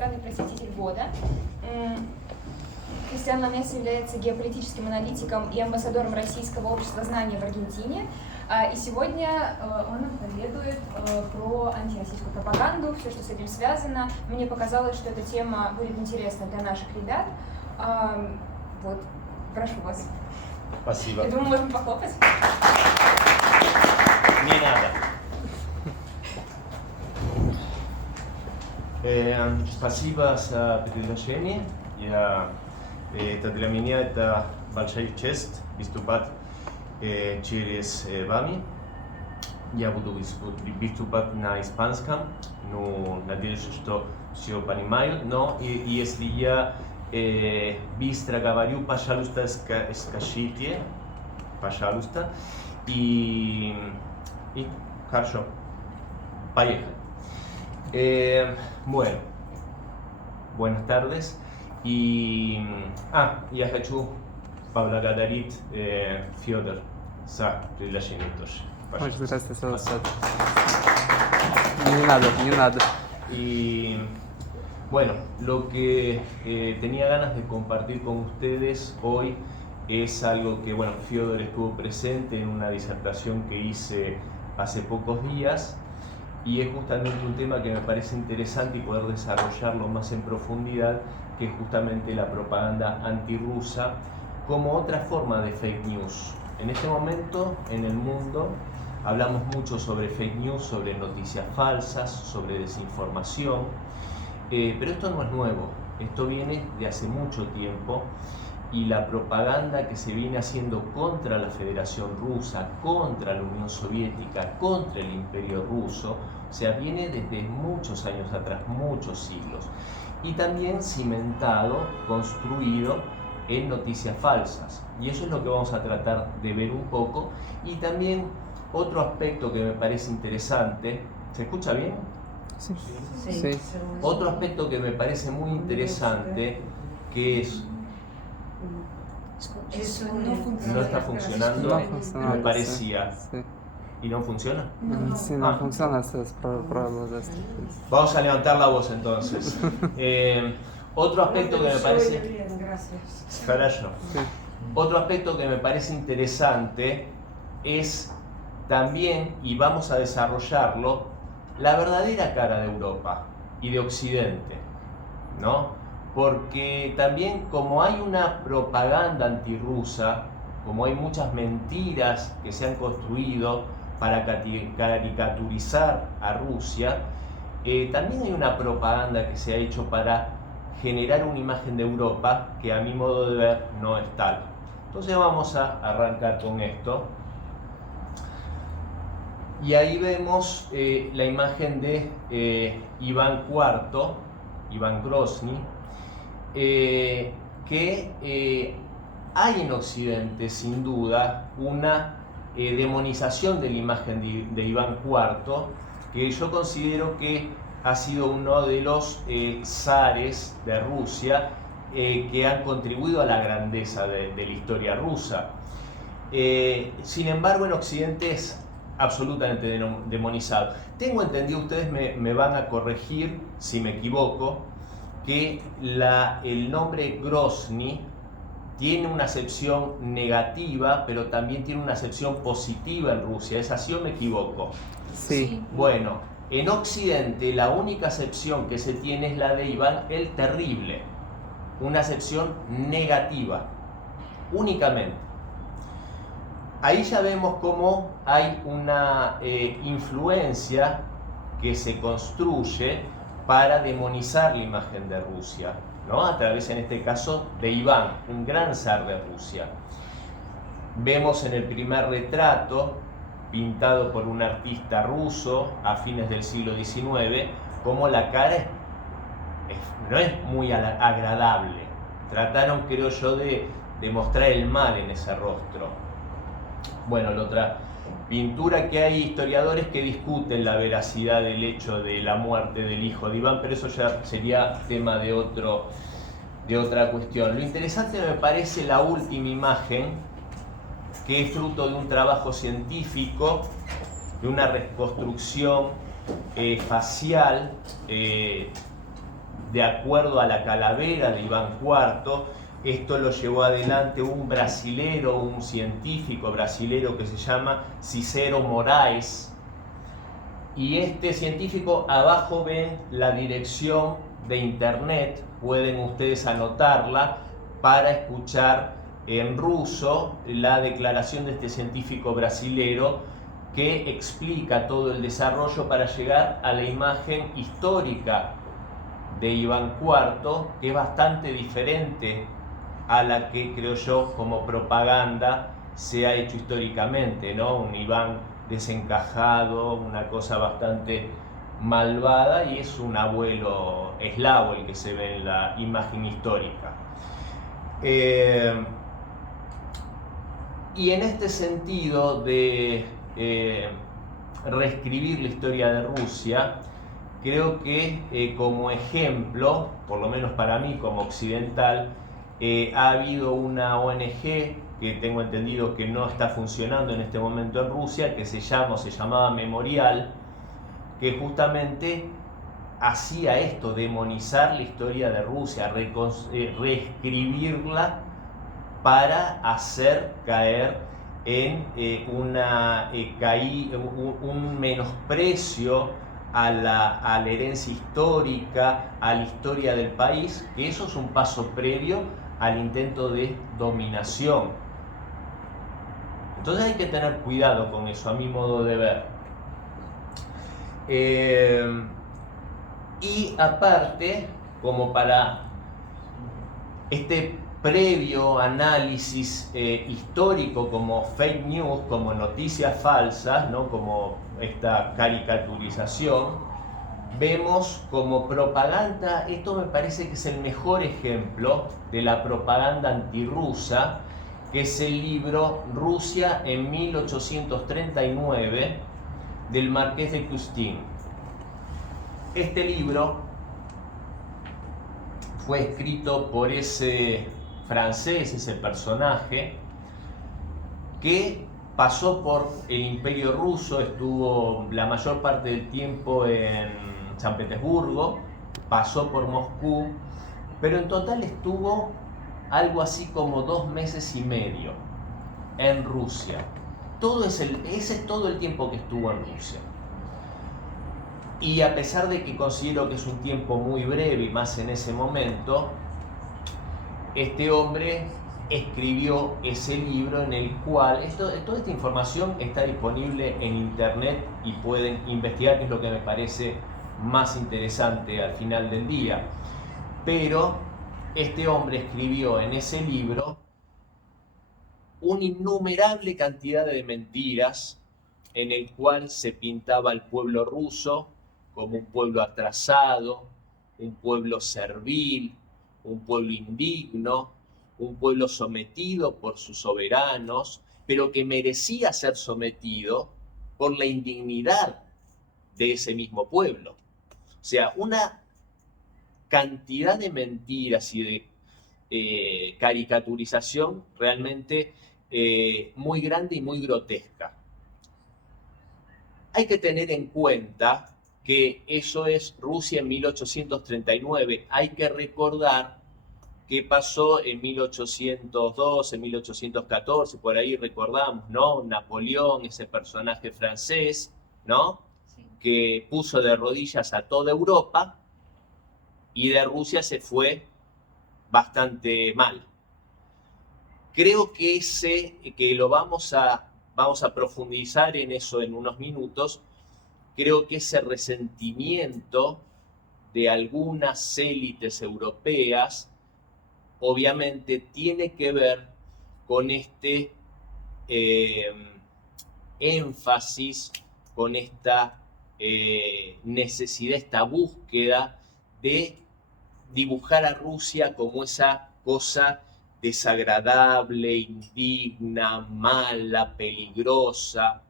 иностранный просветитель года. Кристиан Ламес является геополитическим аналитиком и амбассадором Российского общества знания в Аргентине. И сегодня он нам поведает про антироссийскую пропаганду, все, что с этим связано. Мне показалось, что эта тема будет интересна для наших ребят. Вот, прошу вас. Спасибо. Я думаю, можем похлопать. Не надо. Спасибо за приглашение. Это для меня это большая честь выступать через вами. Я буду выступать на испанском, но надеюсь, что все понимают. Но если я быстро говорю, пожалуйста, скажите, пожалуйста. И хорошо, поехали. Bueno, buenas tardes. Y я хочу поблагодарить Федор за приглашение тоже. Не надо. Y bueno, lo que tenía ganas de compartir con ustedes hoy es algo que, bueno, Fyodor estuvo presente en una disertación que hice hace pocos días y es justamente un tema que me parece interesante y poder desarrollarlo más en profundidad, que es justamente la propaganda antirrusa como otra forma de fake news. En este momento, en el mundo, hablamos mucho sobre fake news, sobre noticias falsas, sobre desinformación, pero esto no es nuevo, esto viene de hace mucho tiempo y la propaganda que se viene haciendo contra la Federación Rusa, contra la Unión Soviética, contra el Imperio Ruso, o sea, viene desde muchos años atrás, muchos siglos, y también cimentado, construido en noticias falsas. Y eso es lo que vamos a tratar de ver un poco. Y también otro aspecto que me parece interesante, ¿se escucha bien? Sí. Otro aspecto que me parece muy interesante, que es... Eso no No está funcionando, No me parecía. Sí. ¿Y no funciona? Sí, no funciona, es problema de esto. Vamos a levantar la voz entonces. Otro aspecto que me parece... Хорошо. Otro aspecto que me parece interesante es también, y vamos a desarrollarlo, la verdadera cara de Europa y de Occidente, ¿no? Porque también, como hay una propaganda antirrusa, como hay muchas mentiras que se han construido para caricaturizar a Rusia, también hay una propaganda que se ha hecho para generar una imagen de Europa que a mi modo de ver no es tal. Entonces vamos a arrancar con esto. Y ahí vemos la imagen de Iván IV, Iván Grozny, que hay en Occidente sin duda una demonización de la imagen de Iván IV, que yo considero que ha sido uno de los zares de Rusia que han contribuido a la grandeza de la historia rusa. Sin embargo, en Occidente es absolutamente demonizado. Tengo entendido, ustedes me van a corregir si me equivoco, que el nombre Grozny tiene una acepción negativa, pero también tiene una acepción positiva en Rusia. ¿Es así o me equivoco? Sí. Bueno, en Occidente la única acepción que se tiene es la de Iván el Terrible, una acepción negativa, únicamente. Ahí ya vemos cómo hay una influencia que se construye para demonizar la imagen de Rusia, ¿no? A través, en este caso, de Iván, un gran zar de Rusia. Vemos en el primer retrato, pintado por un artista ruso a fines del siglo XIX, cómo la cara no es muy agradable. Trataron, creo yo, de mostrar el mal en ese rostro. Bueno, la otra pintura, que hay historiadores que discuten la veracidad del hecho de la muerte del hijo de Iván, pero eso ya sería tema de otra cuestión. Lo interesante me parece la última imagen, que es fruto de un trabajo científico, de una reconstrucción facial de acuerdo a la calavera de Iván IV. Esto lo llevó adelante un brasilero, un científico brasilero que se llama Cicero Moraes. Y este científico, abajo ven la dirección de internet, pueden ustedes anotarla para escuchar en ruso la declaración de este científico brasilero que explica todo el desarrollo para llegar a la imagen histórica de Iván IV, que es bastante diferente a la que, creo yo, como propaganda se ha hecho históricamente, ¿no? Un Iván desencajado, una cosa bastante malvada, y es un abuelo eslavo el que se ve en la imagen histórica. Y en este sentido de reescribir la historia de Rusia, creo que como ejemplo, por lo menos para mí como occidental, ha habido una ONG que tengo entendido que no está funcionando en este momento en Rusia, que se llamaba Memorial, que justamente hacía esto, demonizar la historia de Rusia, reescribirla para hacer caer en un menosprecio a la herencia histórica, a la historia del país, que eso es un paso previo al intento de dominación. Entonces hay que tener cuidado con eso, a mi modo de ver. Y aparte, como para este previo análisis histórico como fake news, como noticias falsas, ¿no? Como esta caricaturización, vemos como propaganda, esto me parece que es el mejor ejemplo de la propaganda antirrusa, que es el libro Rusia en 1839 del Marqués de Custine. Este libro fue escrito por ese francés, ese personaje, que pasó por el Imperio Ruso, estuvo la mayor parte del tiempo en San Petersburgo, pasó por Moscú, pero en total estuvo algo así como 2 meses y medio en Rusia. Ese es todo el tiempo que estuvo en Rusia. Y a pesar de que considero que es un tiempo muy breve, y más en ese momento, este hombre escribió ese libro en el cual, toda esta información está disponible en internet y pueden investigar, que es lo que me parece más interesante al final del día. Pero este hombre escribió en ese libro una innumerable cantidad de mentiras en el cual se pintaba al pueblo ruso como un pueblo atrasado, un pueblo servil, un pueblo indigno, un pueblo sometido por sus soberanos, pero que merecía ser sometido por la indignidad de ese mismo pueblo. O sea, una cantidad de mentiras y de caricaturización realmente muy grande y muy grotesca. Hay que tener en cuenta que eso es Rusia en 1839. Hay que recordar qué pasó en 1812, 1814, por ahí recordamos, ¿no? Napoleón, ese personaje francés, ¿no? Sí. Que puso de rodillas a toda Europa y de Rusia se fue bastante mal. Creo que vamos a profundizar en eso en unos minutos. Creo que ese resentimiento de algunas élites europeas obviamente tiene que ver con este énfasis, con esta necesidad, esta búsqueda de dibujar a Rusia como esa cosa desagradable, indigna, mala, peligrosa.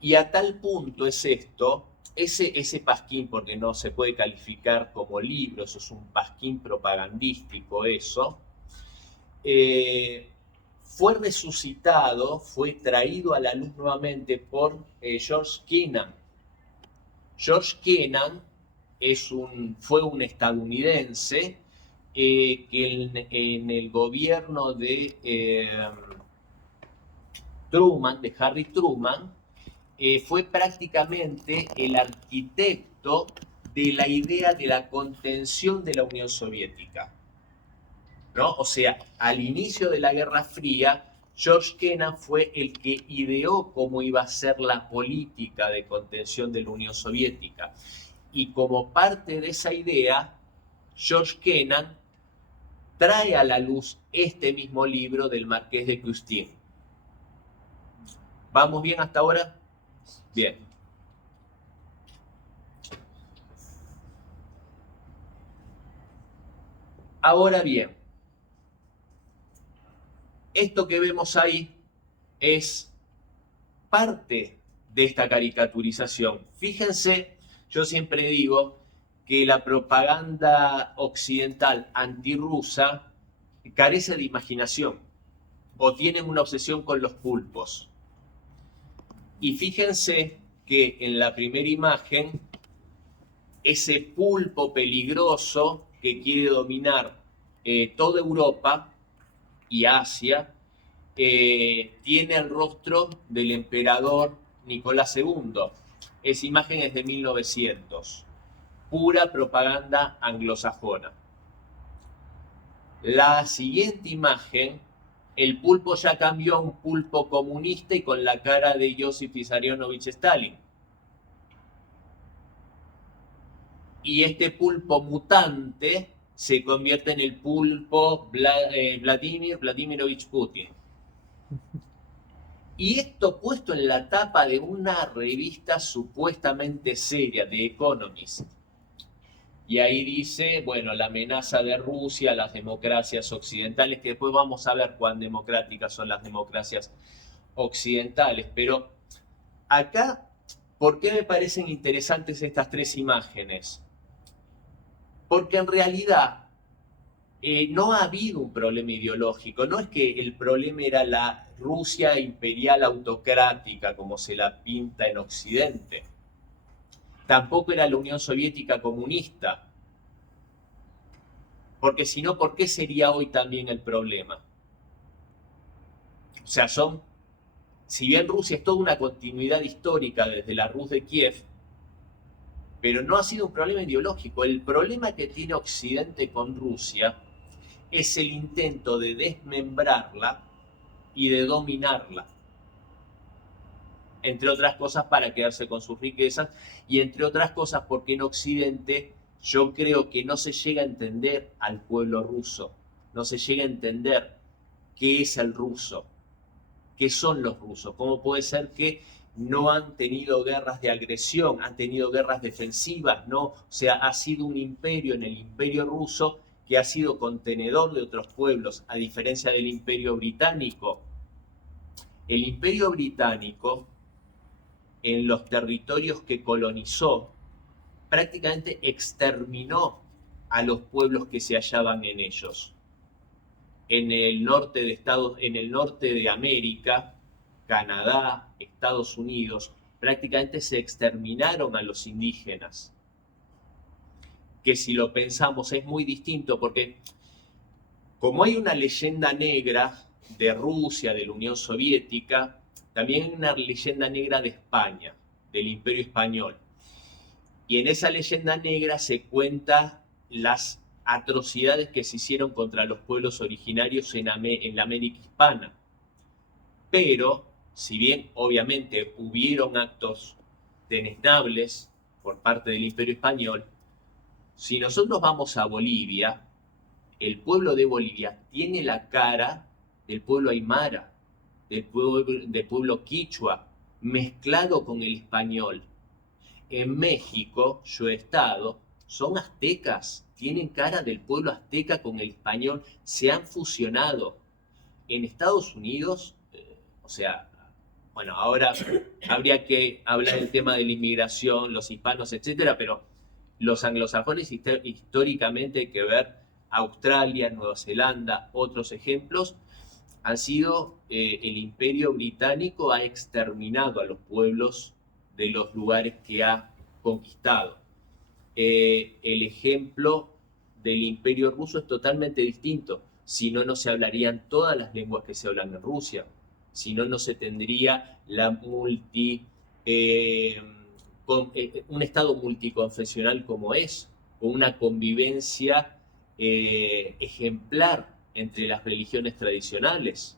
Y a tal punto es esto, ese pasquín, porque no se puede calificar como libro, eso es un pasquín propagandístico, eso, fue resucitado, fue traído a la luz nuevamente por George Kennan. George Kennan fue un estadounidense que en el gobierno de Truman, de Harry Truman, fue prácticamente el arquitecto de la idea de la contención de la Unión Soviética, ¿no? O sea, al inicio de la Guerra Fría, George Kennan fue el que ideó cómo iba a ser la política de contención de la Unión Soviética. Y como parte de esa idea, George Kennan trae a la luz este mismo libro del Marqués de Custine. ¿Vamos bien hasta ahora? Bien. Ahora bien, esto que vemos ahí es parte de esta caricaturización. Fíjense, yo siempre digo que la propaganda occidental antirrusa carece de imaginación o tienen una obsesión con los pulpos. Y fíjense que en la primera imagen, ese pulpo peligroso que quiere dominar toda Europa y Asia, tiene el rostro del emperador Nicolás II. Esa imagen es de 1900. Pura propaganda anglosajona. La siguiente imagen, el pulpo ya cambió a un pulpo comunista y con la cara de Josip Vissarionovich Stalin. Y este pulpo mutante se convierte en el pulpo Vladimir Vladimirovich Putin. Y esto puesto en la tapa de una revista supuestamente seria, The Economist. Y ahí dice, bueno, la amenaza de Rusia a las democracias occidentales, que después vamos a ver cuán democráticas son las democracias occidentales. Pero acá, ¿por qué me parecen interesantes estas tres imágenes? Porque en realidad no ha habido un problema ideológico. No es que el problema era la Rusia imperial autocrática, como se la pinta en Occidente. Tampoco era la Unión Soviética comunista. Porque si no, ¿por qué sería hoy también el problema? O sea, si bien Rusia es toda una continuidad histórica desde la Rus de Kiev, pero no ha sido un problema ideológico. El problema que tiene Occidente con Rusia es el intento de desmembrarla y de dominarla. Entre otras cosas para quedarse con sus riquezas y entre otras cosas porque en Occidente yo creo que no se llega a entender al pueblo ruso, no se llega a entender qué es el ruso, qué son los rusos, cómo puede ser que no han tenido guerras de agresión, han tenido guerras defensivas, ¿no? O sea, ha sido un imperio en el imperio ruso que ha sido contenedor de otros pueblos, a diferencia del imperio británico. El imperio británico, en los territorios que colonizó, prácticamente exterminó a los pueblos que se hallaban en ellos. En el norte de América, Canadá, Estados Unidos, prácticamente se exterminaron a los indígenas. Que si lo pensamos es muy distinto porque como hay una leyenda negra de Rusia, de la Unión Soviética, también hay una leyenda negra de España, del Imperio Español. Y en esa leyenda negra se cuenta las atrocidades que se hicieron contra los pueblos originarios en la América hispana. Pero, si bien obviamente hubieron actos deleznables por parte del Imperio Español, si nosotros vamos a Bolivia, el pueblo de Bolivia tiene la cara del pueblo aymara, del pueblo quichua, mezclado con el español. En México, yo he estado, son aztecas, tienen cara del pueblo azteca con el español, se han fusionado. En Estados Unidos, o sea, bueno, ahora habría que hablar del tema de la inmigración, los hispanos, etcétera, pero los anglosajones históricamente hay que ver Australia, Nueva Zelanda, otros ejemplos, han sido, el Imperio Británico ha exterminado a los pueblos de los lugares que ha conquistado. el ejemplo del Imperio Ruso es totalmente distinto. Si no, no se hablarían todas las lenguas que se hablan en Rusia. Si no, no se tendría un Estado multiconfesional como es, o una convivencia ejemplar entre las religiones tradicionales,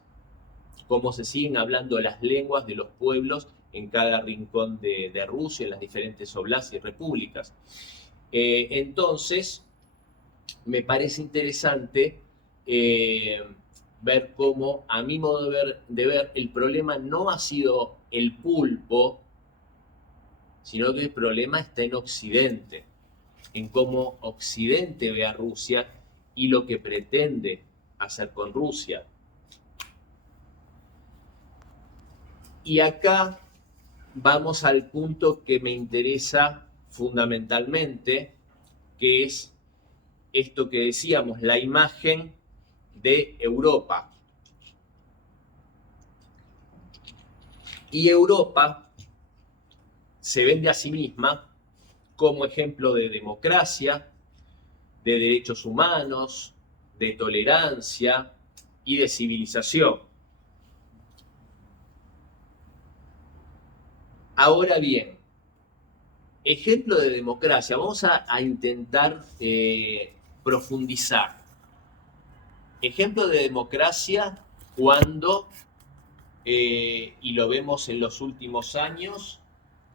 cómo se siguen hablando las lenguas de los pueblos en cada rincón de Rusia, en las diferentes oblasts y repúblicas. Entonces, me parece interesante ver cómo, a mi modo de ver, el problema no ha sido el pulpo, sino que el problema está en Occidente, en cómo Occidente ve a Rusia y lo que pretende hacer con Rusia. Y acá vamos al punto que me interesa fundamentalmente, que es esto que decíamos, la imagen de Europa. Y Europa se vende a sí misma como ejemplo de democracia, de derechos humanos, de tolerancia y de civilización. Ahora bien, ejemplo de democracia, vamos a intentar profundizar. Ejemplo de democracia cuando, y lo vemos en los últimos años,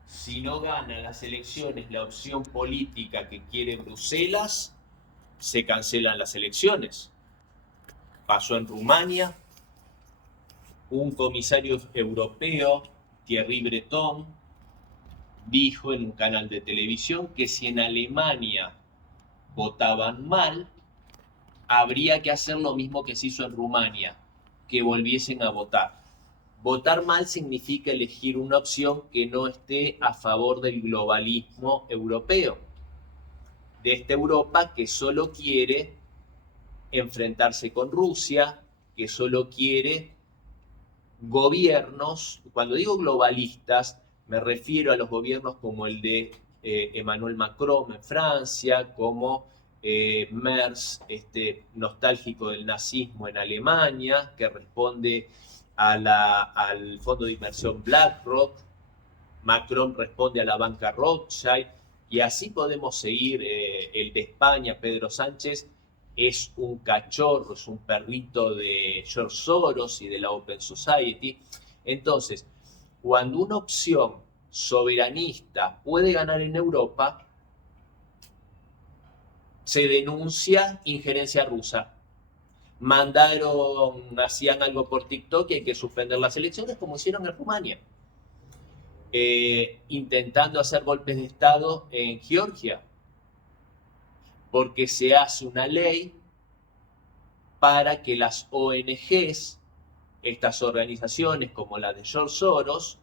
si no gana las elecciones la opción política que quiere Bruselas, se cancelan las elecciones. Pasó en Rumania, un comisario europeo, Thierry Breton, dijo en un canal de televisión que si en Alemania votaban mal, habría que hacer lo mismo que se hizo en Rumania, que volviesen a votar. Votar mal significa elegir una opción que no esté a favor del globalismo europeo, de esta Europa que solo quiere enfrentarse con Rusia, que solo quiere gobiernos, cuando digo globalistas, me refiero a los gobiernos como el de Emmanuel Macron en Francia, como Merz, nostálgico del nazismo en Alemania, que responde al fondo de inversión BlackRock. Macron responde a la banca Rothschild, y así podemos seguir. El de España, Pedro Sánchez, es un cachorro, es un perrito de George Soros y de la Open Society. Entonces, cuando una opción soberanista puede ganar en Europa, se denuncia injerencia rusa. Hacían algo por TikTok y hay que suspender las elecciones, como hicieron en Rumania. Intentando hacer golpes de Estado en Georgia, porque se hace una ley para que las ONGs, estas organizaciones como la de George Soros,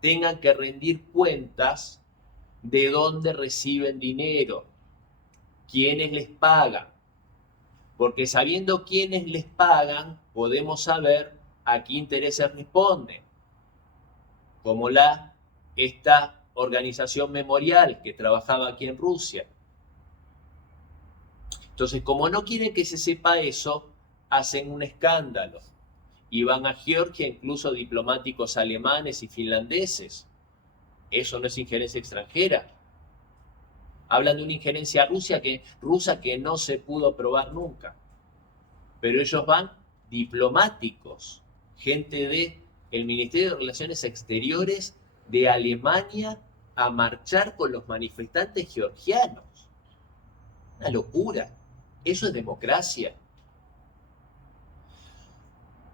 tengan que rendir cuentas de dónde reciben dinero, quiénes les pagan, porque sabiendo quiénes les pagan, podemos saber a qué intereses responden, como esta organización Memorial que trabajaba aquí en Rusia. Entonces, como no quieren que se sepa eso, hacen un escándalo y van a Georgia incluso diplomáticos alemanes y finlandeses. Eso no es injerencia extranjera. Hablan de una injerencia rusa que no se pudo probar nunca. Pero ellos van diplomáticos, gente del Ministerio de Relaciones Exteriores de Alemania, a marchar con los manifestantes georgianos. Una locura. Eso es democracia.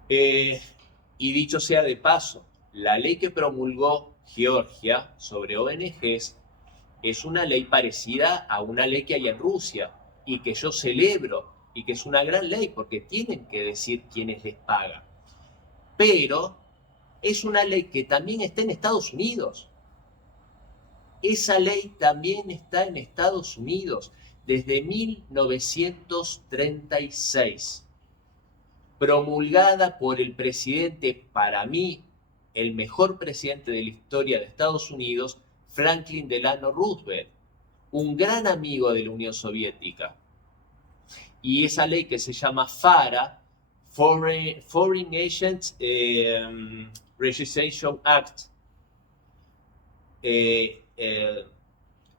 Y dicho sea de paso, la ley que promulgó Georgia sobre ONGs es una ley parecida a una ley que hay en Rusia y que yo celebro y que es una gran ley porque tienen que decir quiénes les pagan. Pero es una ley que también está en Estados Unidos. Esa ley también está en Estados Unidos desde 1936, promulgada por el presidente, para mí, el mejor presidente de la historia de Estados Unidos, Franklin Delano Roosevelt. un gran amigo de la Unión Soviética. Y esa ley que se llama FARA, Foreign Agents Registration Act,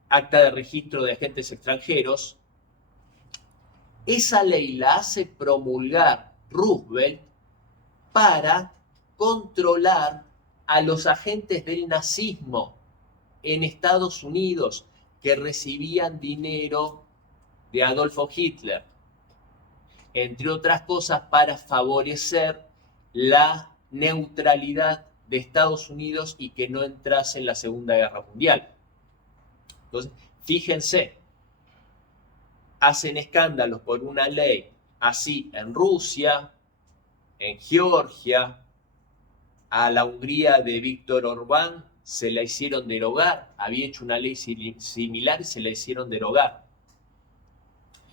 Acta de Registro de Agentes Extranjeros, esa ley la hace promulgar Roosevelt para controlar a los agentes del nazismo en Estados Unidos que recibían dinero de Adolfo Hitler, entre otras cosas para favorecer la neutralidad de Estados Unidos y que no entrase en la Segunda Guerra Mundial. Entonces, fíjense, hacen escándalos por una ley así en Rusia, en Georgia, a la Hungría de Víctor Orbán se la hicieron derogar, había hecho una ley similar y se la hicieron derogar.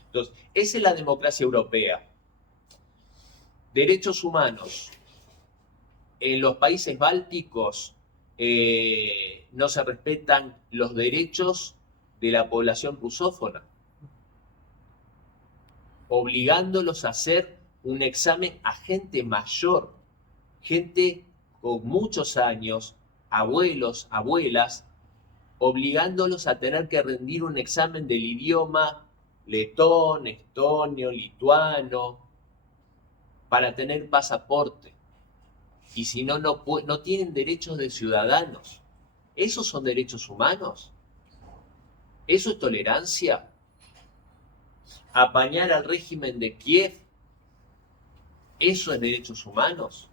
Entonces, esa es la democracia europea. Derechos humanos. En los países bálticos no se respetan los derechos de la población rusófona, obligándolos a hacer un examen a gente mayor, gente con muchos años, abuelos, abuelas, obligándolos a tener que rendir un examen del idioma letón, estonio, lituano, para tener pasaporte. Y si no, no tienen derechos de ciudadanos. ¿Esos son derechos humanos? ¿Eso es tolerancia? ¿Apañar al régimen de Kiev? ¿Eso es derechos humanos?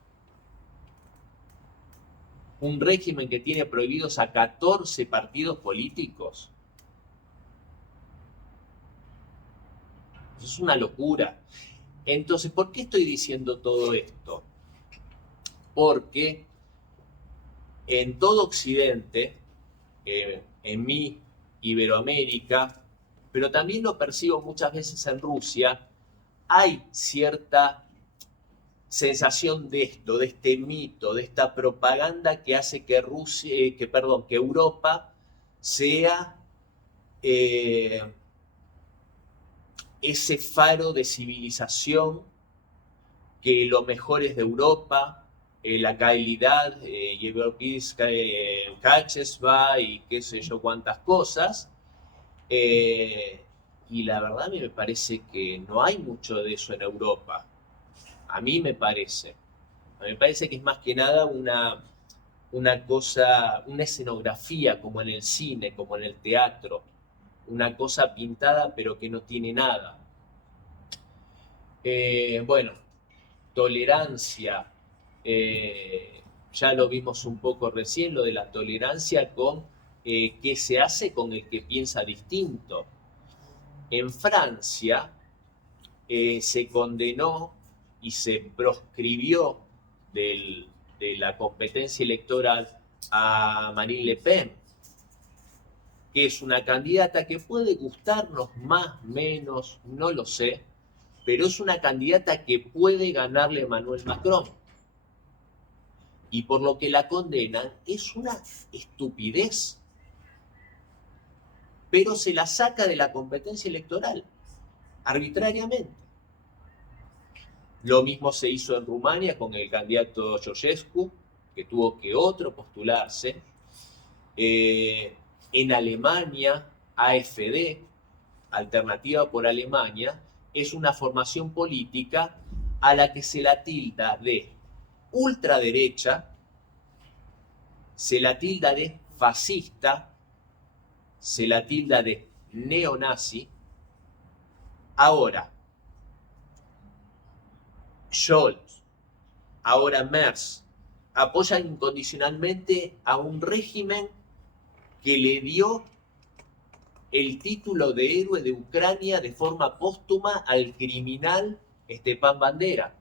Un régimen que tiene prohibidos a 14 partidos políticos. Eso es una locura. Entonces, ¿por qué estoy diciendo todo esto? Porque en todo Occidente, en mi Iberoamérica, pero también lo percibo muchas veces en Rusia, hay cierta sensación de esto, de este mito, de esta propaganda que hace que Europa sea ese faro de civilización, que lo mejor es de Europa, la calidad, Kachesva y qué sé yo cuántas cosas. Y la verdad me parece que no hay mucho de eso en Europa. A mí me parece. A mí me parece que es más que nada una cosa, una escenografía, como en el cine, como en el teatro. Una cosa pintada pero que no tiene nada. Bueno, tolerancia. Ya lo vimos un poco recién, lo de la tolerancia con qué se hace con el que piensa distinto. En Francia se condenó y se proscribió de la competencia electoral a Marine Le Pen, que es una candidata que puede gustarnos más, menos, no lo sé, pero es una candidata que puede ganarle a Emmanuel Macron. Y por lo que la condenan es una estupidez. Pero se la saca de la competencia electoral, arbitrariamente. Lo mismo se hizo en Rumania con el candidato Georgescu, que tuvo que otro postularse. En Alemania, AfD, Alternativa por Alemania, es una formación política a la que se la tilda de ultraderecha, se la tilda de fascista, se la tilda de neonazi. Ahora, Scholz, ahora Merz, apoyan incondicionalmente a un régimen que le dio el título de héroe de Ucrania de forma póstuma al criminal Stepan Bandera,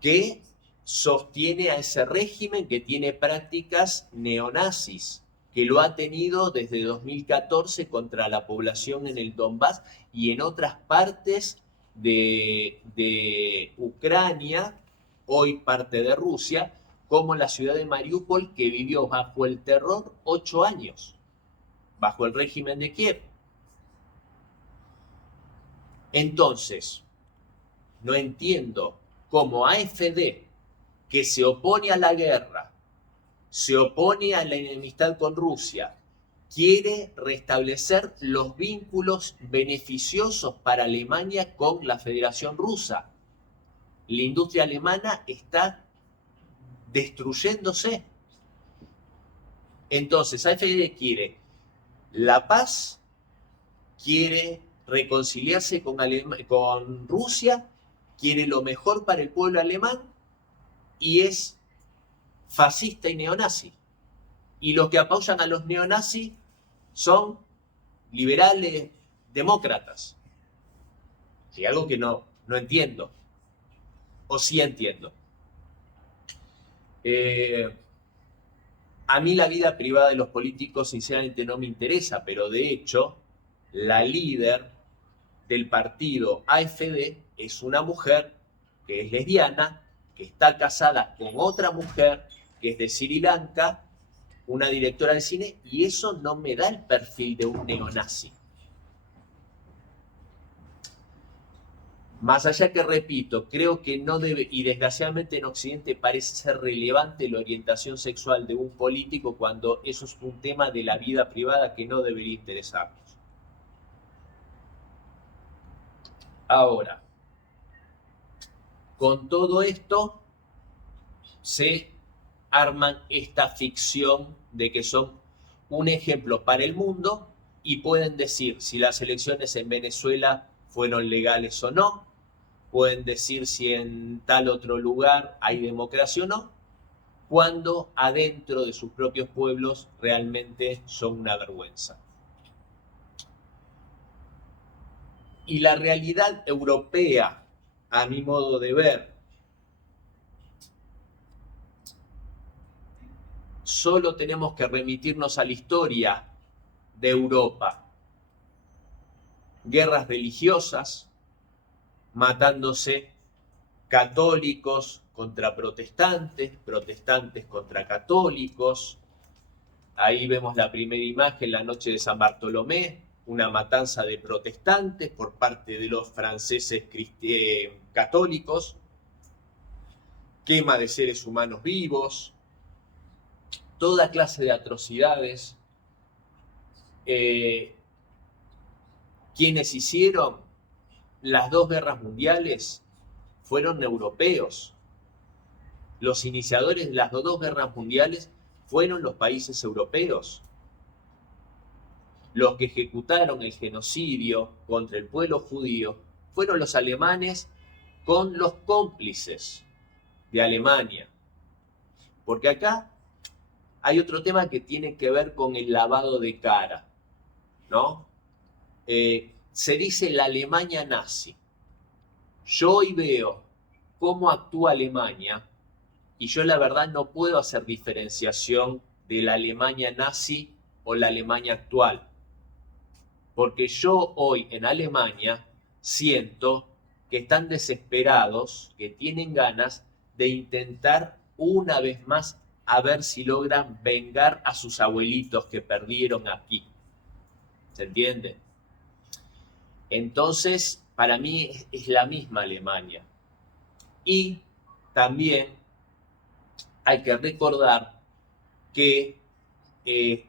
que sostiene a ese régimen que tiene prácticas neonazis, que lo ha tenido desde 2014 contra la población en el Donbass y en otras partes de Ucrania, hoy parte de Rusia, como la ciudad de Mariupol, que vivió bajo el terror 8 años, bajo el régimen de Kiev. Entonces, no entiendo cómo AfD, que se opone a la guerra, se opone a la enemistad con Rusia, quiere restablecer los vínculos beneficiosos para Alemania con la Federación Rusa. La industria alemana está destruyéndose. Entonces, AfD quiere la paz, quiere reconciliarse con Rusia, quiere lo mejor para el pueblo alemán y es fascista y neonazi. Y los que apoyan a los neonazis son liberales, demócratas. Sí, algo que no entiendo. O sí entiendo. A mí la vida privada de los políticos sinceramente no me interesa, pero de hecho la líder del partido AfD es una mujer que es lesbiana, que está casada con otra mujer que es de Sri Lanka, una directora de cine, y eso no me da el perfil de un neonazi. Más allá que, repito, creo que no debe, y desgraciadamente en Occidente parece ser relevante la orientación sexual de un político cuando eso es un tema de la vida privada que no debería interesarnos. Ahora, con todo esto, se arman esta ficción de que son un ejemplo para el mundo y pueden decir si las elecciones en Venezuela fueron legales o no, pueden decir si en tal otro lugar hay democracia o no, cuando adentro de sus propios pueblos realmente son una vergüenza. Y la realidad europea, a mi modo de ver, solo tenemos que remitirnos a la historia de Europa. Guerras religiosas, matándose católicos contra protestantes, protestantes contra católicos. Ahí vemos la primera imagen, la noche de San Bartolomé, una matanza de protestantes por parte de los franceses católicos, quema de seres humanos vivos, toda clase de atrocidades. Quienes hicieron las 2 guerras mundiales fueron europeos. Los iniciadores de las 2 guerras mundiales fueron los países europeos. Los que ejecutaron el genocidio contra el pueblo judío fueron los alemanes con los cómplices de Alemania. Porque acá hay otro tema que tiene que ver con el lavado de cara, ¿no? Se dice la Alemania nazi. Yo hoy veo cómo actúa Alemania y yo la verdad no puedo hacer diferenciación de la Alemania nazi o la Alemania actual. Porque yo hoy en Alemania siento que están desesperados, que tienen ganas de intentar una vez más a ver si logran vengar a sus abuelitos que perdieron aquí. ¿Se entiende? Entonces, para mí es la misma Alemania. Y también hay que recordar que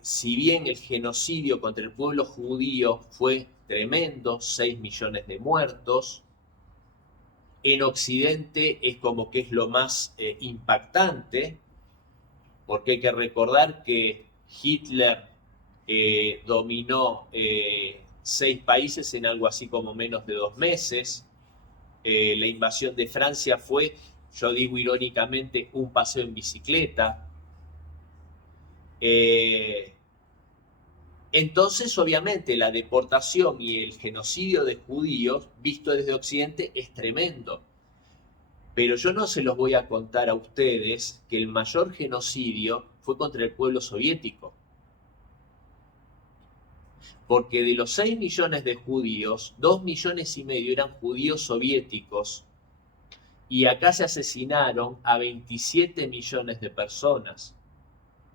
si bien el genocidio contra el pueblo judío fue tremendo, 6 millones de muertos, en Occidente es como que es lo más impactante, porque hay que recordar que Hitler dominó 6 países en algo así como menos de 2 meses. La invasión de Francia fue, yo digo irónicamente, un paseo en bicicleta. Entonces, obviamente, la deportación y el genocidio de judíos, visto desde Occidente, es tremendo. Pero yo no se los voy a contar a ustedes que el mayor genocidio fue contra el pueblo soviético. Porque de los 6 millones de judíos, 2,5 millones eran judíos soviéticos Y acá se asesinaron a 27 millones de personas,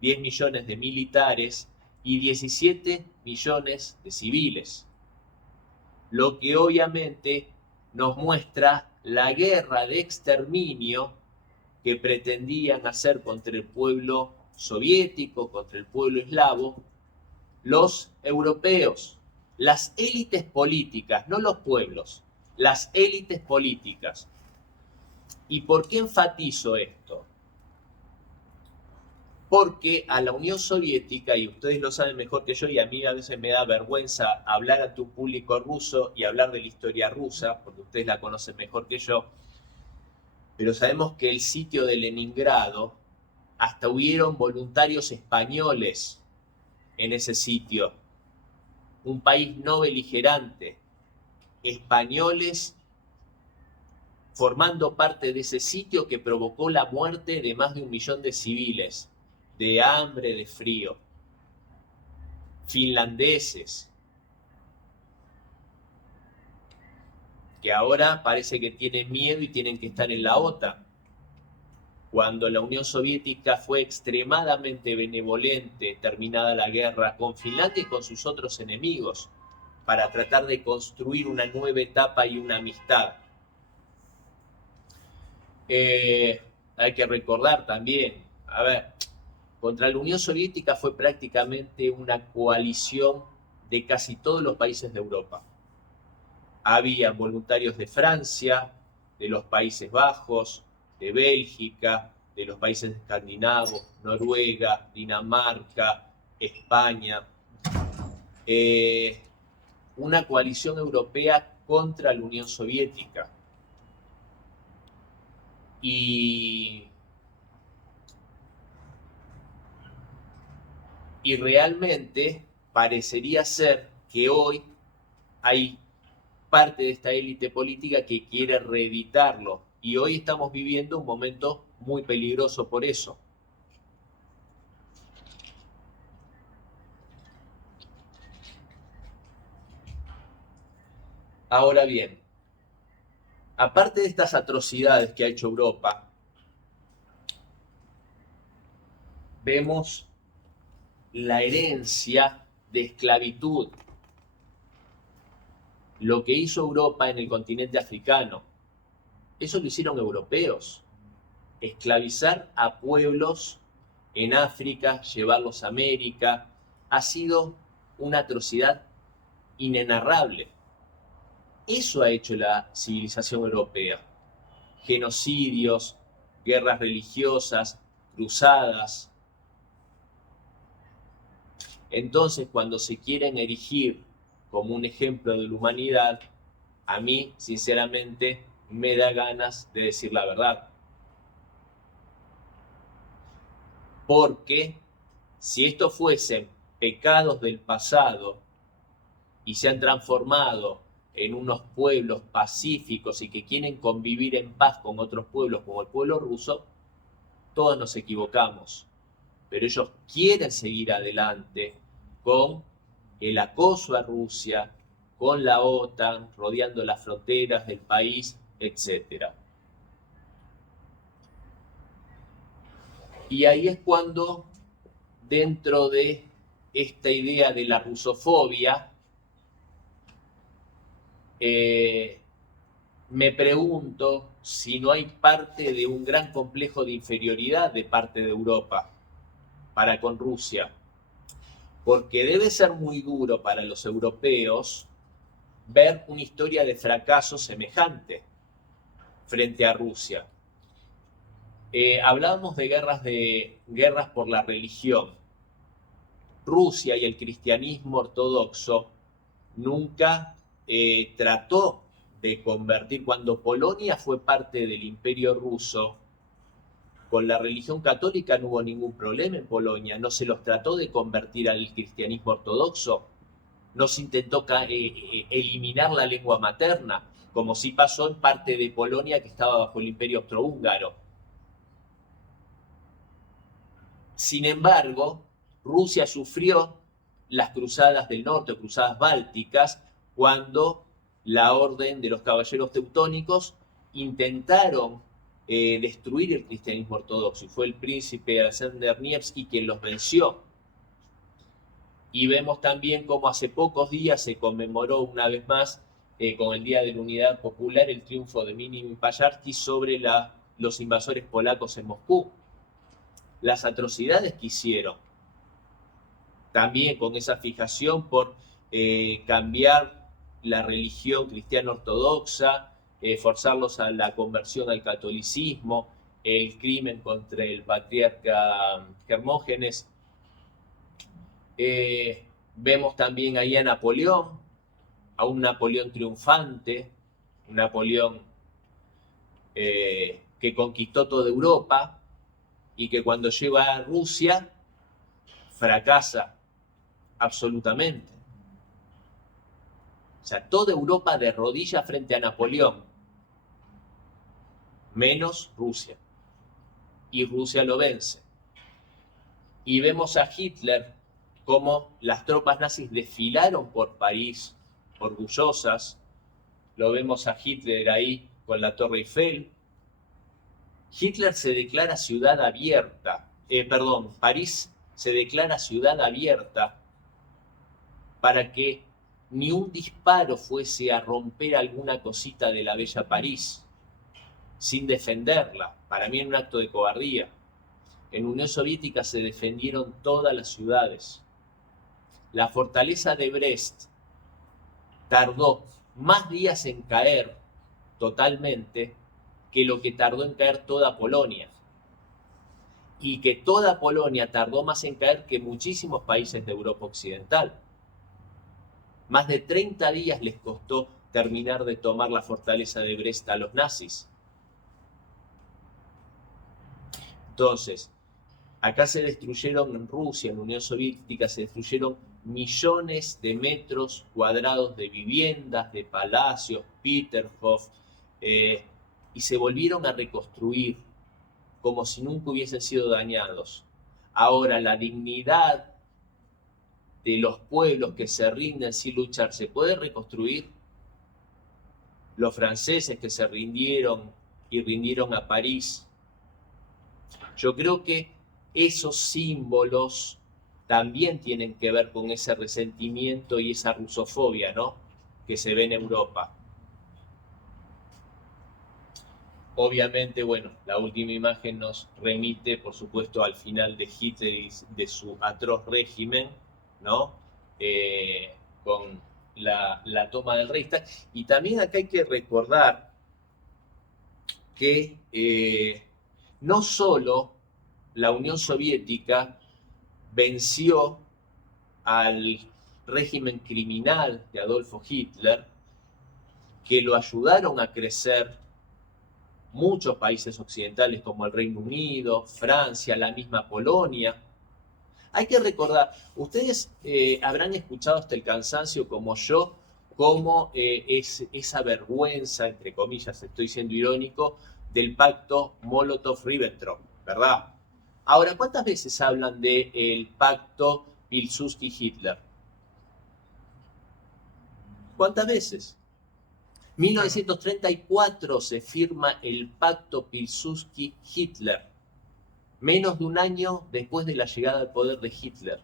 10 millones de militares y 17 millones de civiles. Lo que obviamente nos muestra la guerra de exterminio que pretendían hacer contra el pueblo soviético, contra el pueblo eslavo, los europeos, las élites políticas, no los pueblos, las élites políticas. ¿Y por qué enfatizo esto? Porque a la Unión Soviética, y ustedes lo saben mejor que yo, y a mí a veces me da vergüenza hablar ante un público ruso y hablar de la historia rusa, porque ustedes la conocen mejor que yo, pero sabemos que el sitio de Leningrado, hasta hubieron voluntarios españoles en ese sitio, un país no beligerante, españoles formando parte de ese sitio que provocó la muerte de más de 1 millón de civiles, de hambre, de frío. Finlandeses, que ahora parece que tienen miedo y tienen que estar en la OTAN, cuando la Unión Soviética fue extremadamente benevolente, terminada la guerra, con Finlandia y con sus otros enemigos, para tratar de construir una nueva etapa y una amistad. Hay que recordar también, contra la Unión Soviética fue prácticamente una coalición de casi todos los países de Europa. Había voluntarios de Francia, de los Países Bajos, de Bélgica, de los países escandinavos, Noruega, Dinamarca, España. Una coalición europea contra la Unión Soviética. Y realmente parecería ser que hoy hay parte de esta élite política que quiere reeditarlo. Y hoy estamos viviendo un momento muy peligroso por eso. Ahora bien, aparte de estas atrocidades que ha hecho Europa, vemos la herencia de esclavitud, lo que hizo Europa en el continente africano. Eso lo hicieron europeos, esclavizar a pueblos en África, llevarlos a América, ha sido una atrocidad inenarrable. Eso ha hecho la civilización europea. Genocidios, guerras religiosas, cruzadas. Entonces, cuando se quieren erigir como un ejemplo de la humanidad, a mí, sinceramente, me da ganas de decir la verdad. Porque si esto fuesen pecados del pasado y se han transformado en unos pueblos pacíficos y que quieren convivir en paz con otros pueblos como el pueblo ruso, todos nos equivocamos. Pero ellos quieren seguir adelante con el acoso a Rusia, con la OTAN, rodeando las fronteras del país, etc. Y ahí es cuando, dentro de esta idea de la rusofobia, me pregunto si no hay parte de un gran complejo de inferioridad de parte de Europa para con Rusia. Porque debe ser muy duro para los europeos ver una historia de fracaso semejante frente a Rusia. Hablábamos de guerras por la religión. Rusia y el cristianismo ortodoxo nunca trató de convertir. Cuando Polonia fue parte del Imperio Ruso, con la religión católica no hubo ningún problema en Polonia, no se los trató de convertir al cristianismo ortodoxo, no se intentó eliminar la lengua materna, como sí pasó en parte de Polonia que estaba bajo el Imperio Austrohúngaro. Sin embargo, Rusia sufrió las cruzadas del norte, cruzadas bálticas, cuando la orden de los caballeros teutónicos intentaron destruir el cristianismo ortodoxo, y fue el príncipe Alexander Nevsky quien los venció. Y vemos también cómo hace pocos días se conmemoró una vez más, con el Día de la Unidad Popular, el triunfo de Minim Pajarski sobre los invasores polacos en Moscú. Las atrocidades que hicieron, también con esa fijación por cambiar la religión cristiana ortodoxa, forzarlos a la conversión al catolicismo, el crimen contra el patriarca Hermógenes. Vemos también ahí a Napoleón, a un Napoleón triunfante, un Napoleón que conquistó toda Europa y que cuando llega a Rusia fracasa absolutamente. O sea, toda Europa de rodillas frente a Napoleón, menos Rusia. Y Rusia lo vence. Y vemos a Hitler cómo las tropas nazis desfilaron por París, orgullosas. Lo vemos a Hitler ahí con la Torre Eiffel. Hitler se declara ciudad abierta. París se declara ciudad abierta para que ni un disparo fuese a romper alguna cosita de la bella París, sin defenderla. Para mí era un acto de cobardía. En Unión Soviética se defendieron todas las ciudades. La fortaleza de Brest tardó más días en caer totalmente que lo que tardó en caer toda Polonia. Y que toda Polonia tardó más en caer que muchísimos países de Europa Occidental. Más de 30 días les costó terminar de tomar la fortaleza de Brest a los nazis. Entonces, acá se destruyeron en Rusia, en la Unión Soviética, se destruyeron millones de metros cuadrados de viviendas, de palacios, Peterhof, y se volvieron a reconstruir como si nunca hubiesen sido dañados. Ahora, la dignidad de los pueblos que se rinden sin luchar, ¿se puede reconstruir? Los franceses que se rindieron y rindieron a París. Yo creo que esos símbolos también tienen que ver con ese resentimiento y esa rusofobia, ¿no?, que se ve en Europa. Obviamente, bueno, la última imagen nos remite, por supuesto, al final de Hitler y de su atroz régimen, ¿no? Con la toma del Reichstag. Y también acá hay que recordar que no solo la Unión Soviética venció al régimen criminal de Adolfo Hitler, que lo ayudaron a crecer muchos países occidentales como el Reino Unido, Francia, la misma Polonia. Hay que recordar, ustedes habrán escuchado hasta el cansancio como yo, cómo es esa vergüenza, entre comillas, estoy siendo irónico, del pacto Molotov-Ribbentrop, ¿verdad? Ahora, ¿cuántas veces hablan del pacto Pilsudski-Hitler? ¿Cuántas veces? 1934 se firma el pacto Pilsudski-Hitler, menos de un año después de la llegada al poder de Hitler,